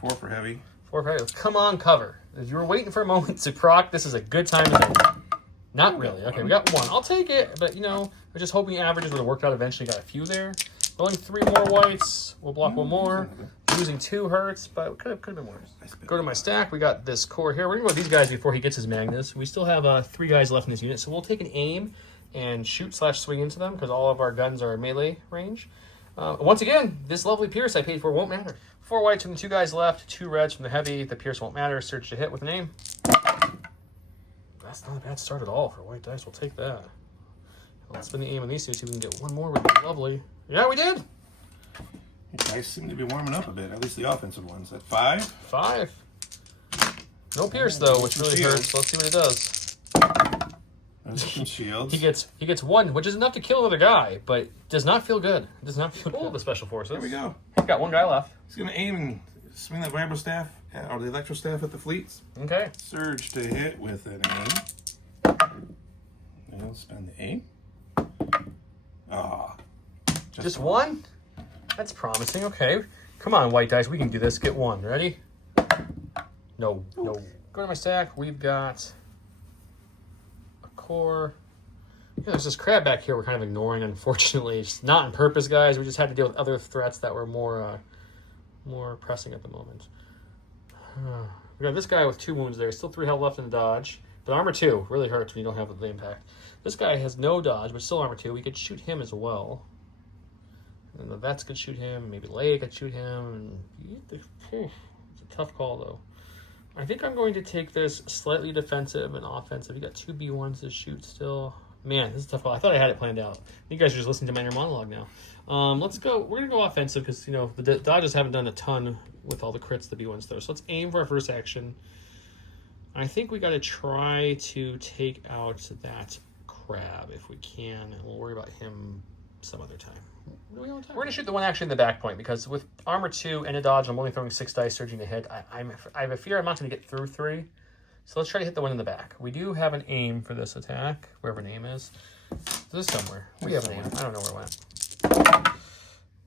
4 for heavy. 4 for heavy. Come on, cover. If you were waiting for a moment to proc, this is a good time to hit. Not really. Okay, we got 1. I'll take it, but, you know, we're just hoping averages would have worked out eventually. Got a few there. Rolling 3 more whites. We'll block 1 more. Losing 2 hurts, but could have been worse. Go to my stack. We got this core here. We're going to go with these guys before he gets his Magnus. We still have 3 guys left in this unit, so we'll take an aim and shoot/swing into them because all of our guns are melee range. Once again, this lovely Pierce I paid for won't matter. 4 whites from the 2 guys left, 2 reds from the heavy. The Pierce won't matter. Surge to hit with an aim. That's not a bad start at all for white dice. We'll take that. Let's spin the aim on these 2 so we can get 1 more. Would be lovely. Yeah, we did. You guys seem to be warming up a bit, at least the offensive ones. At 5? 5. No Pierce though, which really hurts. Let's see what it does. There's some shields. He gets 1, which is enough to kill another guy, but does not feel good. It does not feel good. The special forces. There we go. We've got 1 guy left. He's going to aim and swing that vibro staff, or the electro staff at the fleets. Okay. Surge to hit with an aim. And he'll spend the aim. Ah. Just 1? That's promising. Okay. Come on, white dice. We can do this. Get 1. Ready? No. No. Go to my stack. We've got a core. Yeah, there's this crab back here we're kind of ignoring, unfortunately. It's not on purpose, guys. We just had to deal with other threats that were more pressing at the moment. We got this guy with 2 wounds there. Still 3 health left in the dodge. But armor 2 really hurts when you don't have the impact. This guy has no dodge, but still armor 2. We could shoot him as well. And the vets could shoot him. Maybe Leia could shoot him. It's a tough call, though. I think I'm going to take this slightly defensive and offensive. You got 2 B1s to shoot still. Man, this is a tough call. I thought I had it planned out. You guys are just listening to my inner monologue now. Let's go. We're going to go offensive because, you know, the dodges haven't done a ton with all the crits the B1s throw. So let's aim for our first action. I think we got to try to take out that crab if we can. And we'll worry about him some other time. We're going to shoot the 1 action in the back point because with armor 2 and a dodge, I'm only throwing 6 dice surging to hit. I have a fear I'm not going to get through 3. So let's try to hit the 1 in the back. We do have an aim for this attack, wherever an aim is. This is somewhere. We have an aim. I don't know where it went.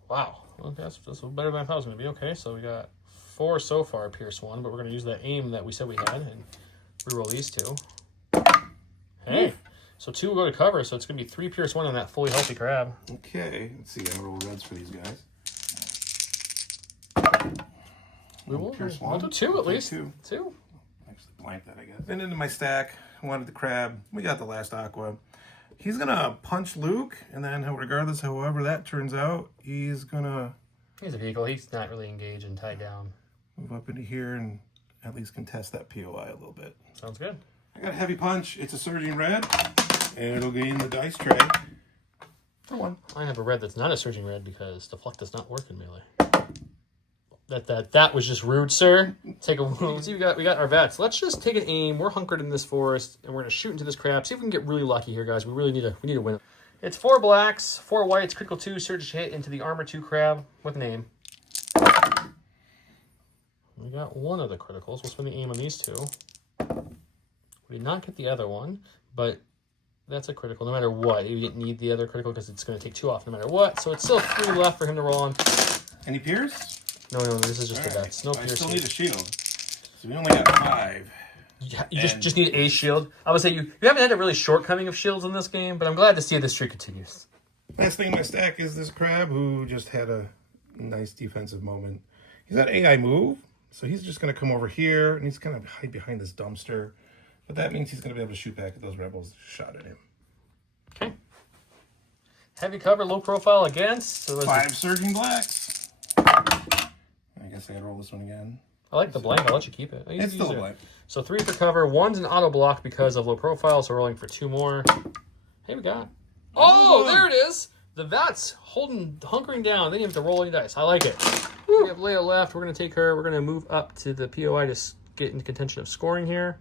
Wow. Well, that's better than I thought it was going to be. Okay, so we got 4 so far, Pierce 1, but we're going to use that aim that we said we had and reroll these 2. Hey. So 2 will go to cover, so it's going to be 3 Pierce 1 on that fully healthy crab. Okay, let's see. I roll reds for these guys. We will Pierce 1. We'll do 2 at least. 2. Actually, blank that, I guess. Then into my stack, I wanted the crab. We got the last aqua. He's going to punch Luke, and then regardless, however that turns out, he's going to... He's a vehicle. He's not really engaged and tied down. Move up into here and at least contest that POI a little bit. Sounds good. I got a heavy punch. It's a surging red, and it'll gain the dice tray for 1. I have a red that's not a surging red because deflect does not work in melee. That was just rude, sir. Take a wound. See, we got our vets. Let's just take an aim. We're hunkered in this forest, and we're gonna shoot into this crab. See if we can get really lucky here, guys. We really need to win. It's 4 blacks, 4 whites, critical 2, surge hit into the armor 2 crab with an aim. We got 1 of the criticals. We'll spin the aim on these 2. We did not get the other one, but that's a critical no matter what. You didn't need the other critical because it's going to take 2 off no matter what. So it's still 3 left for him to roll on. Any Pierce? No, this is just the vets. No Pierce. I still need a shield. So we only got 5. You just need a shield. I would say you haven't had a really shortcoming of shields in this game, but I'm glad to see this streak continues. Last thing in my stack is this crab who just had a nice defensive moment. He's got AI move, so he's just going to come over here, and he's going to hide behind this dumpster. But that means he's going to be able to shoot back at those rebels that shot at him. Okay. Heavy cover, low profile against. So 5 Surging Blacks. I guess I got to roll this one again. I like the blank. I'll let you keep it. It's still a blank. So 3 for cover. 1's an auto block because of low profile, so rolling for 2 more. Hey, we got. Oh, there it is. The Vets hunkering down. They didn't have to roll any dice. I like it. Woo. We have Leia left. We're going to take her. We're going to move up to the POI to get into contention of scoring here.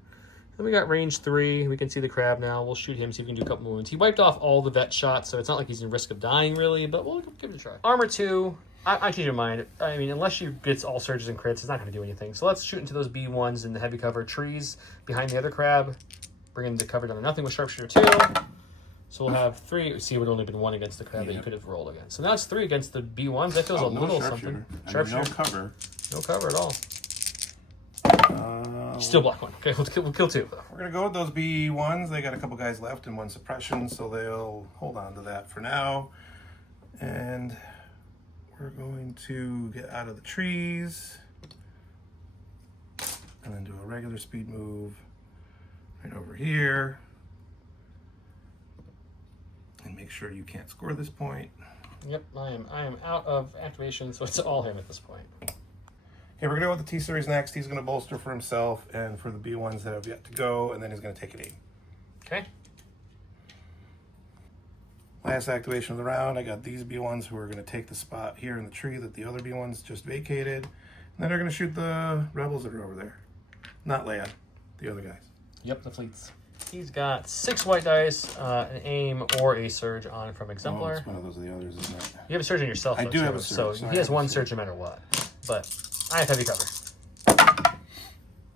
Then we got range 3. We can see the crab now. We'll shoot him, see if we can do a couple wounds. He wiped off all the vet shots, so it's not like he's in risk of dying, really, but we'll give it a try. Armor 2. I change your mind. I mean, unless you get all surges and crits, it's not going to do anything. So let's shoot into those B1s in the heavy cover trees behind the other crab. Bring the cover down to nothing with Sharpshooter 2. So we'll have 3. See, it would only been 1 against the crab that you could have rolled against. So now it's 3 against the B1s. That feels a little something. Sharpshooter. No cover. No cover at all. Still block 1. Okay, we'll kill 2. We're going to go with those B1s. They got a couple guys left and 1 suppression, so they'll hold on to that for now. And we're going to get out of the trees and then do a regular speed move right over here. And make sure you can't score this point. Yep, I am out of activation, so it's all him at this point. Okay, we're going to go with the T-Series next. He's going to bolster for himself and for the B1s that have yet to go, and then he's going to take an aim. Okay. Last activation of the round, I got these B1s who are going to take the spot here in the tree that the other B1s just vacated. And then they're going to shoot the rebels that are over there. Not Leia, the other guys. Yep, the fleets. He's got 6 white dice, an aim, or a surge on from Exemplar. Oh, it's one of those of the others, isn't it? You have a surge on yourself. I do have a surge. So he has 1 surge no matter what. But I have heavy cover.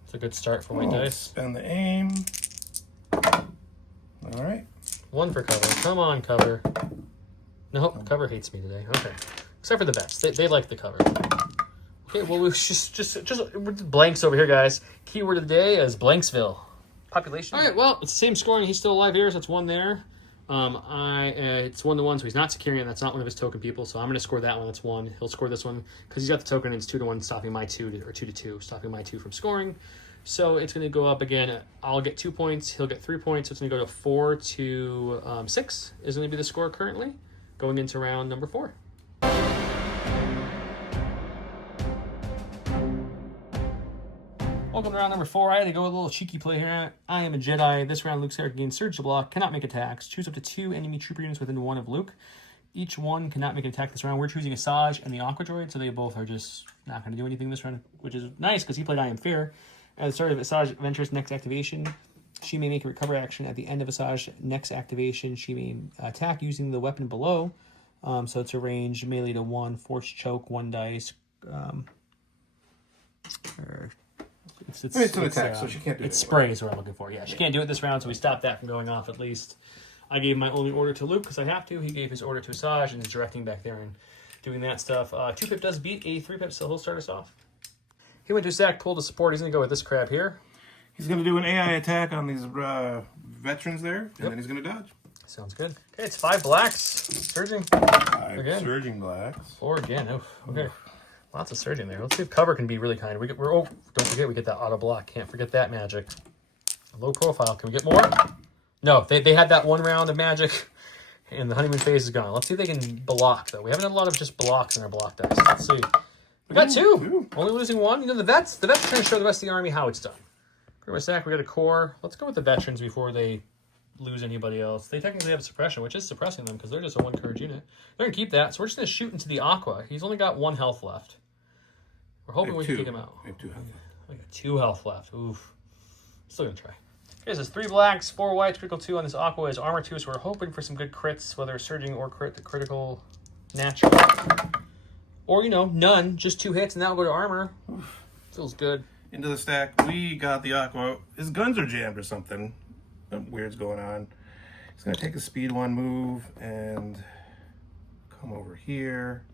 It's a good start for white dice. Spend the aim. All right. 1 for cover. Come on, cover. Nope, cover hates me today. Okay. Except for the Vets. They like the cover. Okay, well, we're just blanks over here, guys. Keyword of the day is Blanksville. Population. All right, well, it's the same scoring. He's still alive here, so that's 1 there. It's 1-1, so he's not securing it. That's not one of his token people, so I'm going to score that one. That's 1. He'll score this one because he's got the token, and it's 2-1, stopping my 2 or 2-2, stopping my 2 from scoring. So it's going to go up again. I'll get 2 points. He'll get 3 points. So it's going to go to 4 to 6 is going to be the score currently, going into round number 4. Welcome to round number 4. I had to go with a little cheeky play here. I am a Jedi. This round, Luke's character gains surge to block, cannot make attacks. Choose up to 2 enemy trooper units within 1 of Luke. Each one cannot make an attack this round. We're choosing Asajj and the Aqua Droid, so they both are just not going to do anything this round, which is nice because he played I Am Fear. At the start of Asajj Venture's next activation, she may make a recover action. At the end of Asajj next activation, she may attack using the weapon below. So it's a range melee to 1, force choke, 1 dice. It's an attack, so she can't do it. It's spray is what I'm looking for. Yeah, she can't do it this round, so we stopped that from going off at least. I gave my only order to Luke because I have to. He gave his order to Asajj and is directing back there and doing that stuff. 2-pip does beat a 3-pip, so he'll start us off. He went to Zach, pulled a support. He's going to go with this crab here. He's going to do an AI attack on these veterans there, and then he's going to dodge. Sounds good. Okay, it's 5 blacks. Surging. 5 again. Surging blacks. 4 again. Oof. Okay. Lots of surging there. Let's see if cover can be really kind. Don't forget we get that auto block. Can't forget that magic. Low profile. Can we get more? No, they had that 1 round of magic, and the honeymoon phase is gone. Let's see if they can block, though. We haven't had a lot of just blocks in our block dice. Let's see. We got 2. Only losing 1. You know, the vets are trying to show the rest of the army how it's done. Go to Sack. We got a core. Let's go with the veterans before they lose anybody else. They technically have suppression, which is suppressing them because they're just a 1 courage unit. They're going to keep that, so we're just going to shoot into the Aqua. He's only got 1 health left. We're hoping we can take him out. We have 2 health left. We got 2 health left. Oof. Still going to try. Okay, so it's 3 blacks, 4 whites, critical 2 on this Aqua is armor 2, so we're hoping for some good crits, whether surging or critical natural. Or, none, just 2 hits, and that'll go to armor. Oof. Feels good. Into the stack, we got the Aqua. His guns are jammed or something. Something weird's going on. He's going to take a speed 1 move and come over here.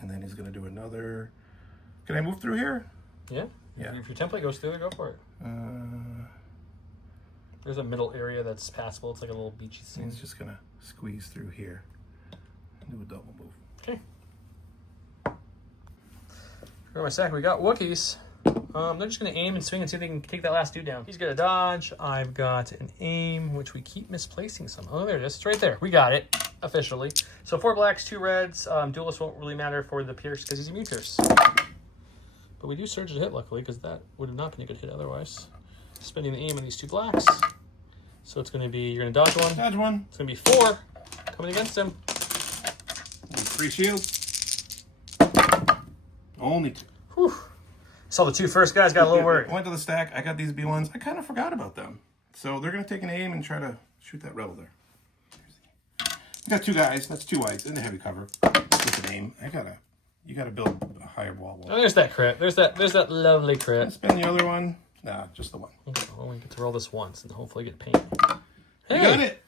And then he's going to do another. Can I move through here? Yeah. Yeah. If your template goes through there, go for it. There's a middle area that's passable. It's like a little beachy scene. He's just gonna squeeze through here and do a double move. Okay. For my sack, we got Wookiees. They're just going to aim and swing and see if they can take that last dude down. He's got a dodge. I've got an aim, which we keep misplacing some. Oh, there it is. It's right there. We got it, officially. So 4 blacks, 2 reds. Duelist won't really matter for the Pierce because he's immune Pierce. But we do surge to hit, luckily, because that would have not been a good hit otherwise. Spending the aim on these 2 blacks. So it's going to be, you're going to dodge one. Dodge one. It's going to be 4 coming against him. 3 shields. Only 2. Whew. Saw the 2 first guys, got a little worried. I went to the stack. I got these B1s. I kind of forgot about them. So they're going to take an aim and try to shoot that rebel there. I got 2 guys. That's 2 whites in the heavy cover with an aim. You gotta build a higher wall. Oh, there's that crit. There's that lovely crit. Spin the other one. Nah, just the one. Well, we get to roll this once and hopefully get paint. Hey, you got it.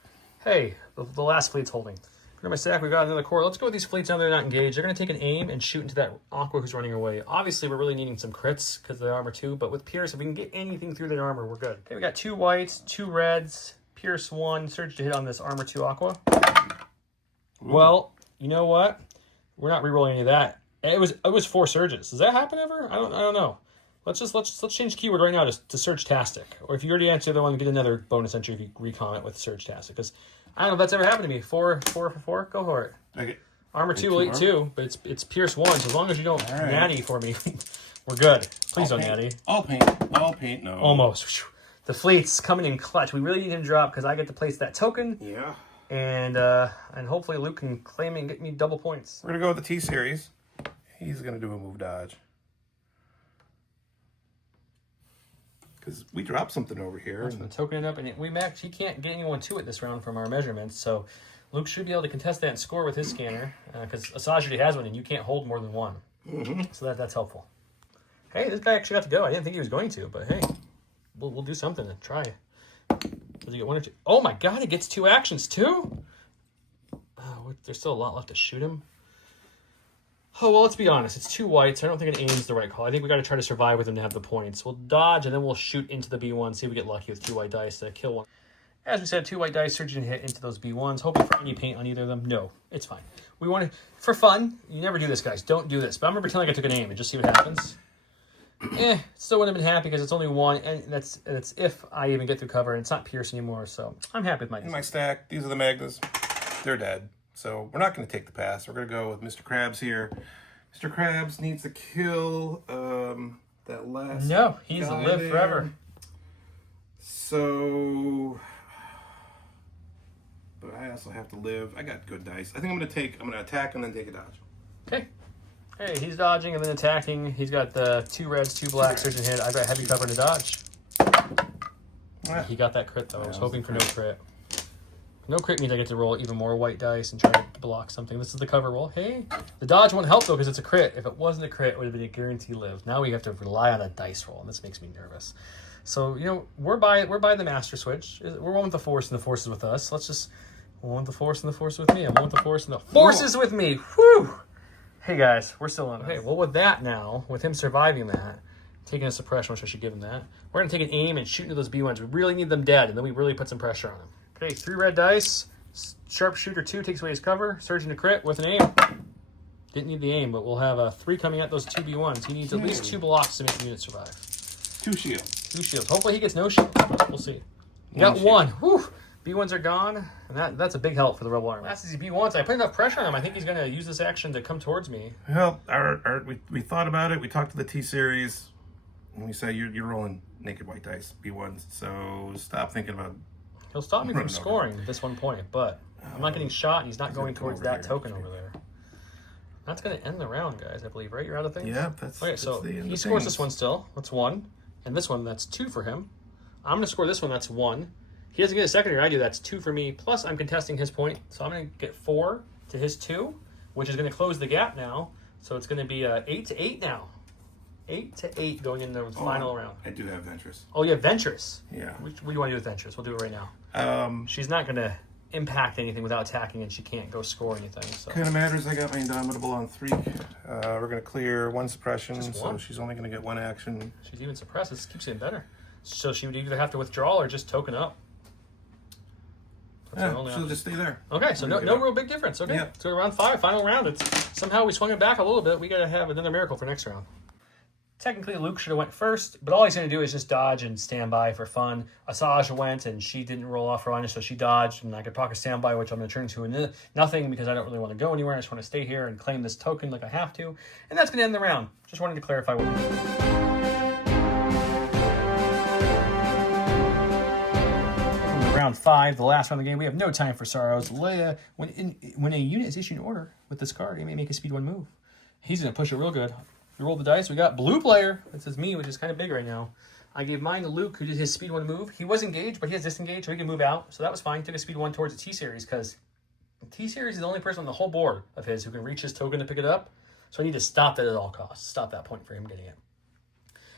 Hey, the last fleet's holding. For my stack, we've got another core. Let's go with these fleets now. They're not engaged. They're going to take an aim and shoot into that Aqua who's running away. Obviously, we're really needing some crits because of the armor too. But with Pierce, if we can get anything through that armor, we're good. Okay, we got 2 whites, 2 reds, Pierce 1, surge to hit on this armor 2 Aqua. Ooh. Well, you know what? We're not rerolling any of that. It was 4 surges. Does that happen ever? I don't know. Let's change keyword right now to Surge Tastic. Or if you already answered the one, get another bonus entry if you recon it with Surge Tastic. Because I don't know if that's ever happened to me. 4 for 4. Go for it. Okay. Armor 2 will eat 2, but it's Pierce 1. So as long as you don't natty for me, we're good. Please don't natty. All paint. No. Almost. The fleet's coming in clutch. We really need him to drop because I get to place that token. Yeah. And hopefully Luke can claim it and get me double points. We're gonna go with the T series. He's gonna do a move dodge. Because we dropped something over here. And the token up, and he can't get anyone to it this round from our measurements, so Luke should be able to contest that and score with his scanner, because Asajj already has one, and you can't hold more than 1. Mm-hmm. So that's helpful. Hey, this guy actually got to go. I didn't think he was going to, but hey, we'll do something and try. Does he get 1 or 2? Oh my god, he gets 2 actions too? Oh, there's still a lot left to shoot him. Oh, well, let's be honest. It's 2 whites. I don't think an aim's the right call. I think we got to try to survive with him to have the points. We'll dodge, and then we'll shoot into the B1, see if we get lucky with 2 white dice to kill one. As we said, 2 white dice, surge and hit into those B1s. Hoping for any paint on either of them. No, it's fine. We want to, for fun, you never do this, guys. Don't do this. But I'm going to pretend like I took an aim and just see what happens. Still wouldn't have been happy because it's only 1, and that's if I even get through cover, and it's not Pierce anymore, so I'm happy with my In my stack, these are the Magnas. They're dead. So we're not going to take the pass. We're going to go with Mr. Krabs here. Mr. Krabs needs to kill that last No, he's a live there. forever. So, but I also have to live. I got good dice. I think I'm going to attack and then take a dodge. Okay. Hey, he's dodging and then attacking. He's got the 2 reds, 2 blacks, surge and hit. I've got heavy cover and a dodge. He got that crit though. I was hoping for no crit. No crit means I get to roll even more white dice and try to block something. This is the cover roll. Hey, the dodge won't help though because it's a crit. If it wasn't a crit, it would have been a guarantee live. Now we have to rely on a dice roll, and this makes me nervous. So we're by the master switch. We're one with the force, and the force is with us. Let's just one with the force, and the force with me. I'm one with the force, and the force is with me. Whew! Hey guys, we're still on. Okay, well with that now, with him surviving that, taking a suppression, which I should give him that, we're gonna take an aim and shoot into those B1s. We really need them dead, and then we really put some pressure on him. Okay, 3 red dice. Sharpshooter 2 takes away his cover. Surge into crit with an aim. Didn't need the aim, but we'll have a 3 coming at those 2 B1s. He needs at least 2 blocks to make the unit survive. 2 shields. 2 shields. Hopefully he gets no shields, but we'll see. He got 1. Whew. B1s are gone, and that's a big help for the Rebel Army. Last is B1s. I put enough pressure on him. I think he's going to use this action to come towards me. Well, we thought about it. We talked to the T series, and we said you're rolling naked white dice B1s. So stop thinking about. He'll stop me from scoring this 1 point, but I'm not getting shot, and he's not going towards that token over there. That's going to end the round, guys, I believe, right? You're out of things? Yeah, that's okay, so he scores this one still. That's 1. And this one, that's 2 for him. I'm going to score this one, that's 1. He doesn't get a secondary, I do. That's 2 for me. Plus, I'm contesting his point. So I'm going to get 4 to his 2, which is going to close the gap now. So it's going to be 8 to 8 now. 8 to 8 going into the final round. I do have Ventress. Oh, you have Ventress. Yeah. What do you want to do with Ventress? We'll do it right now. She's not gonna impact anything without attacking, and she can't go score anything. So. Kind of matters. I got my Indomitable on 3. We're going to clear 1 suppression, so she's only going to get 1 action. She's even suppressed. This keeps getting better. So she would either have to withdraw or just token up. Yeah, she'll just stay there. Okay, so no real big difference. Okay, so round 5, final round. Somehow we swung it back a little bit. We got to have another miracle for next round. Technically, Luke should have went first, but all he's going to do is just dodge and stand by for fun. Asajj went, and she didn't roll off her line, so she dodged, and I could pocket standby, which I'm going to turn into nothing because I don't really want to go anywhere. I just want to stay here and claim this token like I have to, and that's going to end the round. Just wanted to clarify what we did. Round 5, the last round of the game. We have no time for sorrows. Leia, when a unit is issued an order with this card, he may make a speed 1 move. He's going to push it real good. We rolled the dice. We got blue player. That says me, which is kind of big right now. I gave mine to Luke, who did his speed 1 move. He was engaged, but he has disengaged, so he can move out. So that was fine. Took a speed 1 towards the T-Series, because T-Series is the only person on the whole board of his who can reach his token to pick it up. So I need to stop that at all costs. Stop that point for him getting it.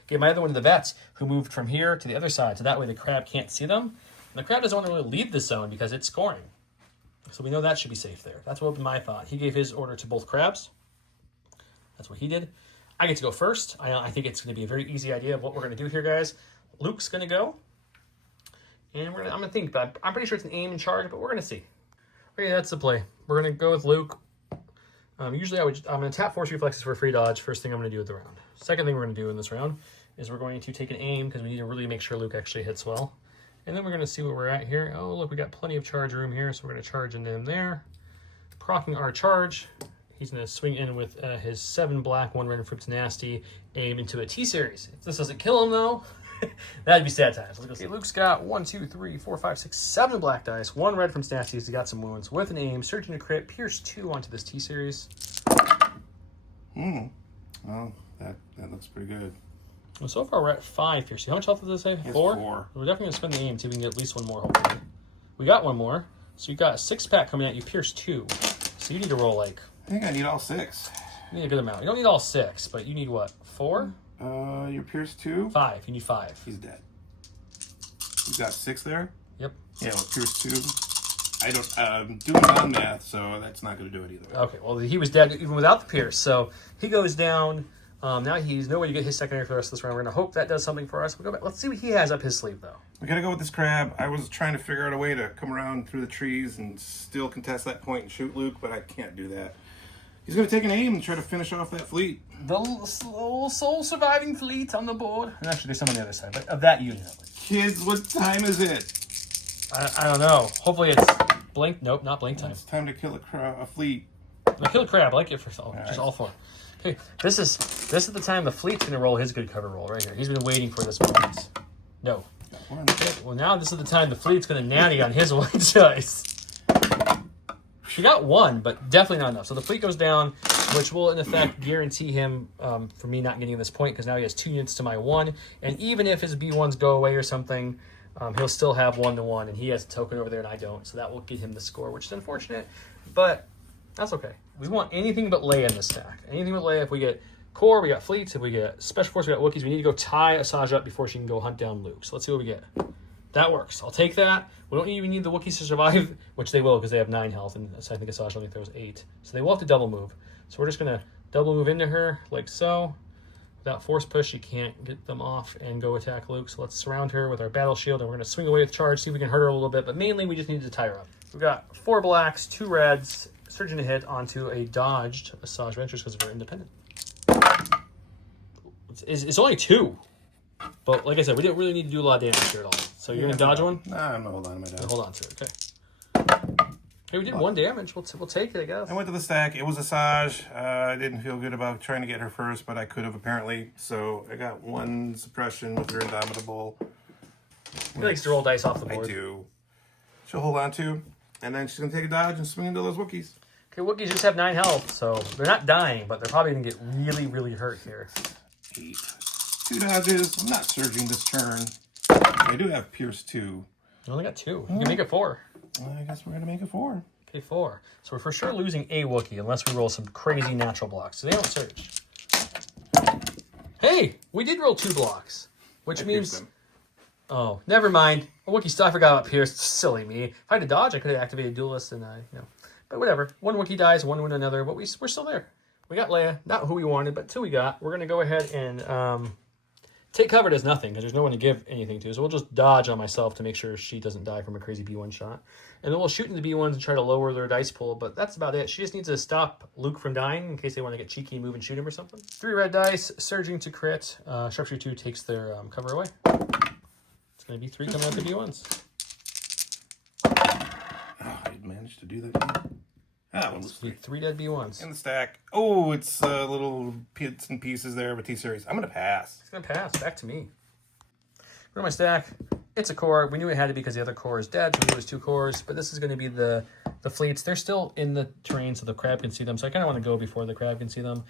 Gave my other one to the vets, who moved from here to the other side, so that way the crab can't see them. And the crab doesn't want to really leave this zone because it's scoring. So we know that should be safe there. That's what my thought. He gave his order to both crabs. That's what he did. I get to go first. I think it's going to be a very easy idea of what we're going to do here, guys. Luke's going to go. And I'm going to think, but I'm pretty sure it's an aim and charge, but we're going to see. Okay, that's the play. We're going to go with Luke. Usually I'm going to tap Force Reflexes for a free dodge. First thing I'm going to do with the round. Second thing we're going to do in this round is we're going to take an aim because we need to really make sure Luke actually hits well. And then we're going to see where we're at here. Oh, look, we got plenty of charge room here, so we're going to charge into him there. Procking our charge. He's going to swing in with his 7 black, 1 red, and Fruits Nasty, aim into a T-Series. If this doesn't kill him, though, that'd be sad times. Let's go see. Luke's got 1, 2, 3, 4, 5, 6, 7 black dice, 1 red from Nasty. He's got some wounds. With an aim, searching to crit, pierce 2 onto this T-Series. Well, that looks pretty good. Well, so far we're at 5 piercing. How much health does it say? 4? 4. We're definitely going to spend the aim, see if we can get at least 1 more, hopefully. We got 1 more. So you got a 6-pack coming at you, pierce 2. So you need to roll like... I think I need all 6. You need a good amount. You don't need all 6, but you need what? 4? Your pierce 2? 5. You need 5. He's dead. You got 6 there? Yep. Yeah, well, pierce 2. I don't, doing non-math, so that's not going to do it either. Okay, well, he was dead even without the pierce, so he goes down. Now he's no way to get his secondary for the rest of this round. We're going to hope that does something for us. We'll go back. Let's see what he has up his sleeve, though. We got to go with this crab. I was trying to figure out a way to come around through the trees and still contest that point and shoot Luke, but I can't do that. He's going to take an aim and try to finish off that fleet. The sole surviving fleet on the board. And actually, there's some on the other side, but of that unit. Kids, what time is it? I don't know. Hopefully it's blink. Nope, not blink time. It's time to kill a fleet. I kill a crab. I like it for all 4. Okay, this is the time the fleet's going to roll his good cover roll right here. He's been waiting for this moment. No. Okay, well, now this is the time the fleet's going to natty on his white dice. She got 1, but definitely not enough. So the fleet goes down, which will in effect guarantee him for me not getting this point because now he has 2 units to my 1. And even if his B1s go away or something, he'll still have 1-1, and he has a token over there and I don't. So that will get him the score, which is unfortunate, but that's okay. We want anything but Leia in this stack. Anything but Leia. If we get core, we got fleets. If we get special force, we got Wookiees. We need to go tie Asajj up before she can go hunt down Luke. So let's see what we get. That works. I'll take that. We don't even need the Wookiees to survive, which they will because they have 9 health, and I think Asajj only throws 8. So they will have to double move. So we're just going to double move into her like so. Without force push, she can't get them off and go attack Luke. So let's surround her with our battle shield, and we're going to swing away with charge, see if we can hurt her a little bit. But mainly, we just need to tie her up. We've got 4 blacks, 2 reds, surging to hit onto a dodged Asajj Ventures because we're independent. It's only 2. But like I said, we didn't really need to do a lot of damage here at all. So you're going to dodge one? Nah, I'm going to hold on to my dodge. Hold on to it, okay. Hey, we did 1 damage. We'll take it, I guess. I went to the stack. It was Asajj. I didn't feel good about trying to get her first, but I could have apparently. So I got 1 suppression with her Indomitable. He likes to roll dice off the board. I do. She'll hold on to. And then she's going to take a dodge and swing into those Wookiees. Okay, Wookiees just have 9 health, so they're not dying, but they're probably going to get really, really hurt here. 8. 2 dodges. I'm not surging this turn. I do have Pierce 2. You only got 2. You can make it 4. I guess we're going to make it 4. Okay, 4. So we're for sure losing a Wookiee unless we roll some crazy natural blocks. So they don't surge. Hey, we did roll 2 blocks, which means... Oh, never mind. A Wookiee still, I forgot about Pierce. Silly me. If I had to dodge, I could have activated Duelist and, But whatever. One Wookiee dies, one win another, but we're still there. We got Leia. Not who we wanted, but two we got. We're going to go ahead and take cover does nothing because there's no one to give anything to. So we'll just dodge on myself to make sure she doesn't die from a crazy B1 shot. And then we'll shoot into the B1s and try to lower their dice pool, but that's about it. She just needs to stop Luke from dying in case they want to get cheeky and move and shoot him or something. 3 red dice, surging to crit. Sharpshooter 2 takes their cover away. It's going to be 3 coming out the B1s. Oh, I managed to do that. One was 3 dead B1s. In the stack. Oh, it's little bits and pieces there of a T-Series. I'm going to pass. It's going to pass. Back to me. Go to my stack. It's a core. We knew it had to be because the other core is dead, so we knew it was 2 cores. But this is going to be the fleets. They're still in the terrain, so the crab can see them. So I kind of want to go before the crab can see them.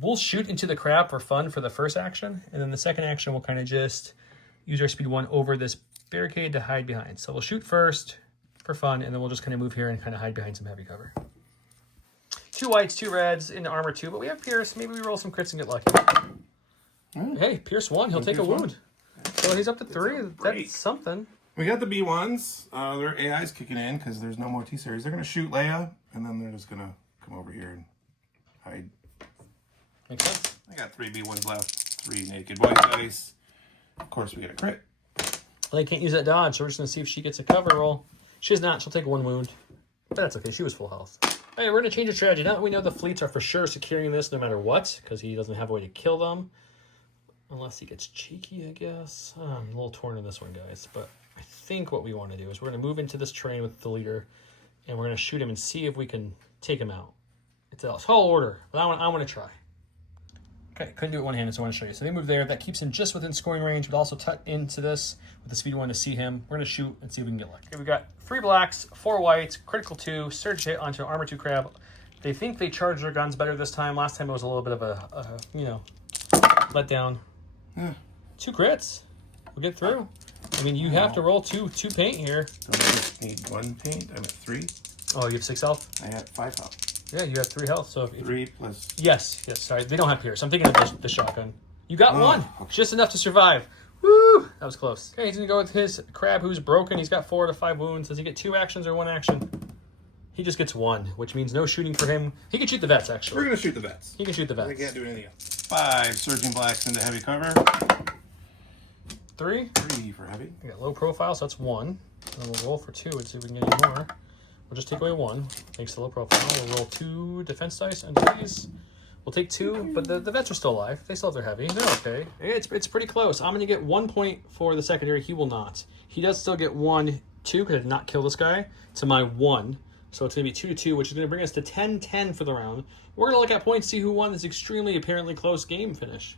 We'll shoot into the crab for fun for the first action. And then the second action, we'll kind of just use our speed 1 over this barricade to hide behind. So we'll shoot first for fun, and then we'll just kind of move here and kind of hide behind some heavy cover. 2 whites, 2 reds into armor 2, but we have Pierce. Maybe we roll some crits and get lucky. Hey, Pierce 1. He'll take a wound. So he's up to 3. That's something. We got the B1s. Their AI's kicking in because there's no more T-Series. They're going to shoot Leia, and then they're just going to come over here and hide. Makes sense. I got 3 B1s left. 3 naked white dice. Of course, we get a crit. Well, they can't use that dodge, so we're just going to see if she gets a cover roll. She's not. She'll take 1 wound. But that's okay. She was full health. Hey, we're going to change the strategy. Now that we know the fleets are for sure securing this no matter what, because he doesn't have a way to kill them. Unless he gets cheeky, I guess. I'm a little torn on this one, guys. But I think what we want to do is we're going to move into this terrain with the leader, and we're going to shoot him and see if we can take him out. It's a tall order, but I want to try. Okay, couldn't do it one-handed, so I want to show you. So they move there. That keeps him just within scoring range, but also tuck into this with the speed 1 to see him. We're going to shoot and see if we can get lucky. Okay, we've got 3 blacks, 4 whites, critical 2, surge hit onto armor 2 crab. They think they charged their guns better this time. Last time it was a little bit of a let down. Yeah. 2 crits. We'll get through. I mean, you have to roll two paint here. Don't I just need 1 paint? I'm at 3. Oh, you have 6 health? I had 5 health. Yeah, you have 3 health. So 3 plus... Yes, sorry. They don't have Pierce. I'm thinking of the shotgun. You got 1. Okay. Just enough to survive. Woo! That was close. Okay, he's going to go with his crab who's broken. He's got 4 to 5 wounds. Does he get 2 actions or 1 action? He just gets 1, which means no shooting for him. He can shoot the vets, actually. We're going to shoot the vets. He can shoot the vets. I can't do anything else. 5 surging blacks into heavy cover. 3. 3 for heavy. We got low profile, so that's 1. And we'll roll for 2 and see if we can get any more. We'll just take away 1. Thanks to low profile. We'll roll 2 defense dice and these. We'll take 2, but the vets are still alive. They still have their heavy. They're okay. It's pretty close. I'm going to get 1 point for the secondary. He will not. He does still get 1, 2, because I did not kill this guy, to my 1. So it's going to be 2-2, which is going to bring us to 10-10 for the round. We're going to look at points, see who won this extremely apparently close game finish.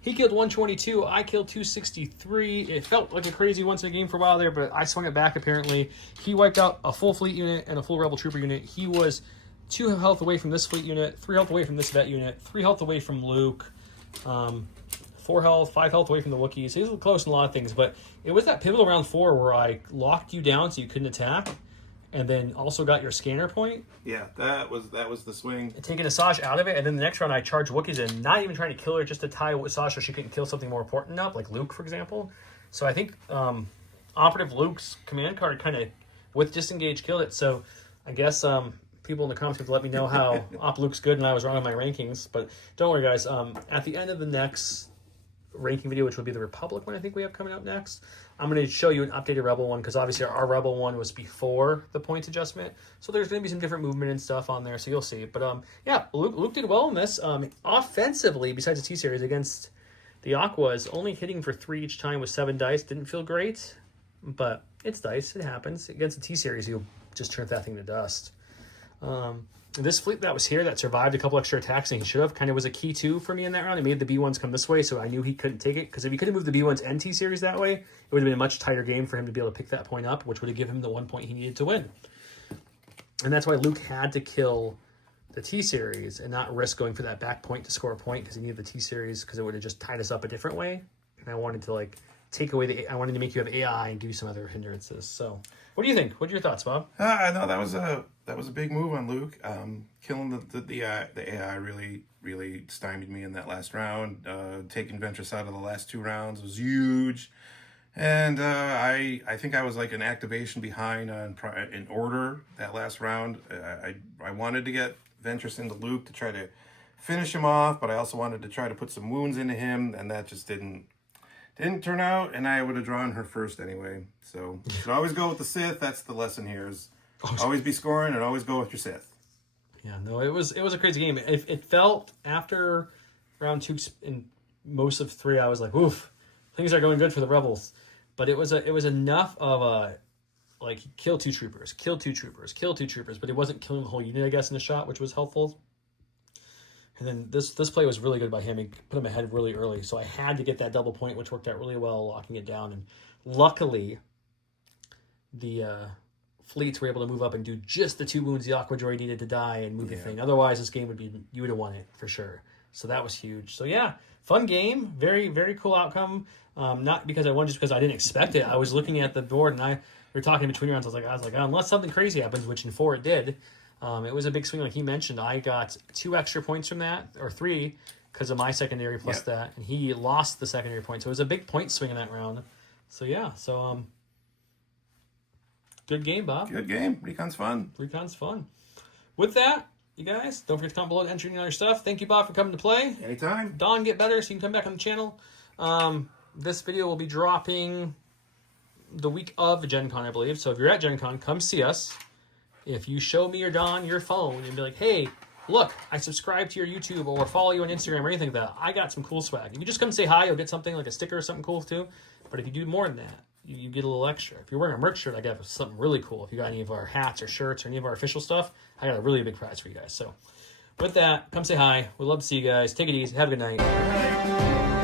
He killed 122. I killed 263. It felt like a crazy once in a game for a while there, but I swung it back apparently. He wiped out a full fleet unit and a full rebel trooper unit. He was 2 health away from this fleet unit, 3 health away from this vet unit, 3 health away from Luke, 4 health, 5 health away from the Wookiees. He was close in a lot of things, but it was that pivotal round 4 where I locked you down so you couldn't attack, and then also got your scanner point. Yeah, that was the swing. And taking Asajj out of it, and then the next round I charged Wookiees and not even trying to kill her, just to tie Asajj so she couldn't kill something more important up, like Luke, for example. So I think Operative Luke's command card kind of, with disengage, killed it. So I guess people in the comments have to let me know how Op Luke's good and I was wrong on my rankings. But don't worry, guys. At the end of the next ranking video, which will be the Republic one I think we have coming up next, I'm going to show you an updated Rebel one, because obviously our Rebel one was before the points adjustment. So there's going to be some different movement and stuff on there, so you'll see. But yeah, Luke did well in this. Offensively, besides the T-Series, against the Aquas, only hitting for 3 each time with 7 dice. Didn't feel great, but it's dice. It happens. Against the T-Series, you'll just turn that thing to dust. This fleet that was here that survived a couple extra attacks, and he should have, kind of was a key too for me in that round. It made the B1s come this way, so I knew he couldn't take it, because if he could have moved the B1s and T-Series that way, it would have been a much tighter game for him to be able to pick that point up, which would have given him the 1 point he needed to win. And that's why Luke had to kill the T-Series and not risk going for that back point to score a point, because he needed the T-Series, because it would have just tied us up a different way. And I wanted to take away I wanted to make you have AI and give you some other hindrances. So what do you think? What are your thoughts, Bob? No, that was that was a big move on Luke. Killing the AI really stymied me in that last round. Taking Ventress out of the last 2 rounds was huge. And I think I was like an activation behind in order that last round. I wanted to get Ventress into Luke to try to finish him off, but I also wanted to try to put some wounds into him, and that just didn't turn out, and I would have drawn her first anyway. So you should always go with the Sith. That's the lesson here, is always be scoring and always go with your Sith. Yeah, no, it was a crazy game. It felt after round 2 in most of 3, I was like, oof, things are going good for the Rebels. But it was enough of a, like, kill 2 troopers, but it wasn't killing the whole unit, I guess, in a shot, which was helpful. And then this play was really good by him. He put him ahead really early, so I had to get that double point, which worked out really well, locking it down. And luckily, the fleets were able to move up and do just the 2 wounds the Aqua Droid needed to die and move the thing. Otherwise, this game you would have won it for sure. So that was huge. So yeah, fun game. Very, very cool outcome. Not because I won, just because I didn't expect it. I was looking at the board and we were talking between rounds. I was like, unless something crazy happens, which in 4 it did. It was a big swing, like he mentioned. I got 2 extra points from that, or 3, because of my secondary plus that, and he lost the secondary point. So it was a big point swing in that round. So yeah, good game, Bob. Good game. Recon's fun. With that, you guys, don't forget to comment below and enter any other stuff. Thank you, Bob, for coming to play. Anytime. Don, get better so you can come back on the channel. This video will be dropping the week of Gen Con, I believe. So if you're at Gen Con, come see us. If you show me or Don your phone and be like, hey, look, I subscribe to your YouTube or follow you on Instagram or anything like that, I got some cool swag. If you just come say hi, you'll get something like a sticker or something cool too. But if you do more than that, you get a little extra. If you're wearing a merch shirt, I got something really cool. If you got any of our hats or shirts or any of our official stuff, I got a really big prize for you guys. So with that, come say hi. We'd love to see you guys. Take it easy. Have a good night.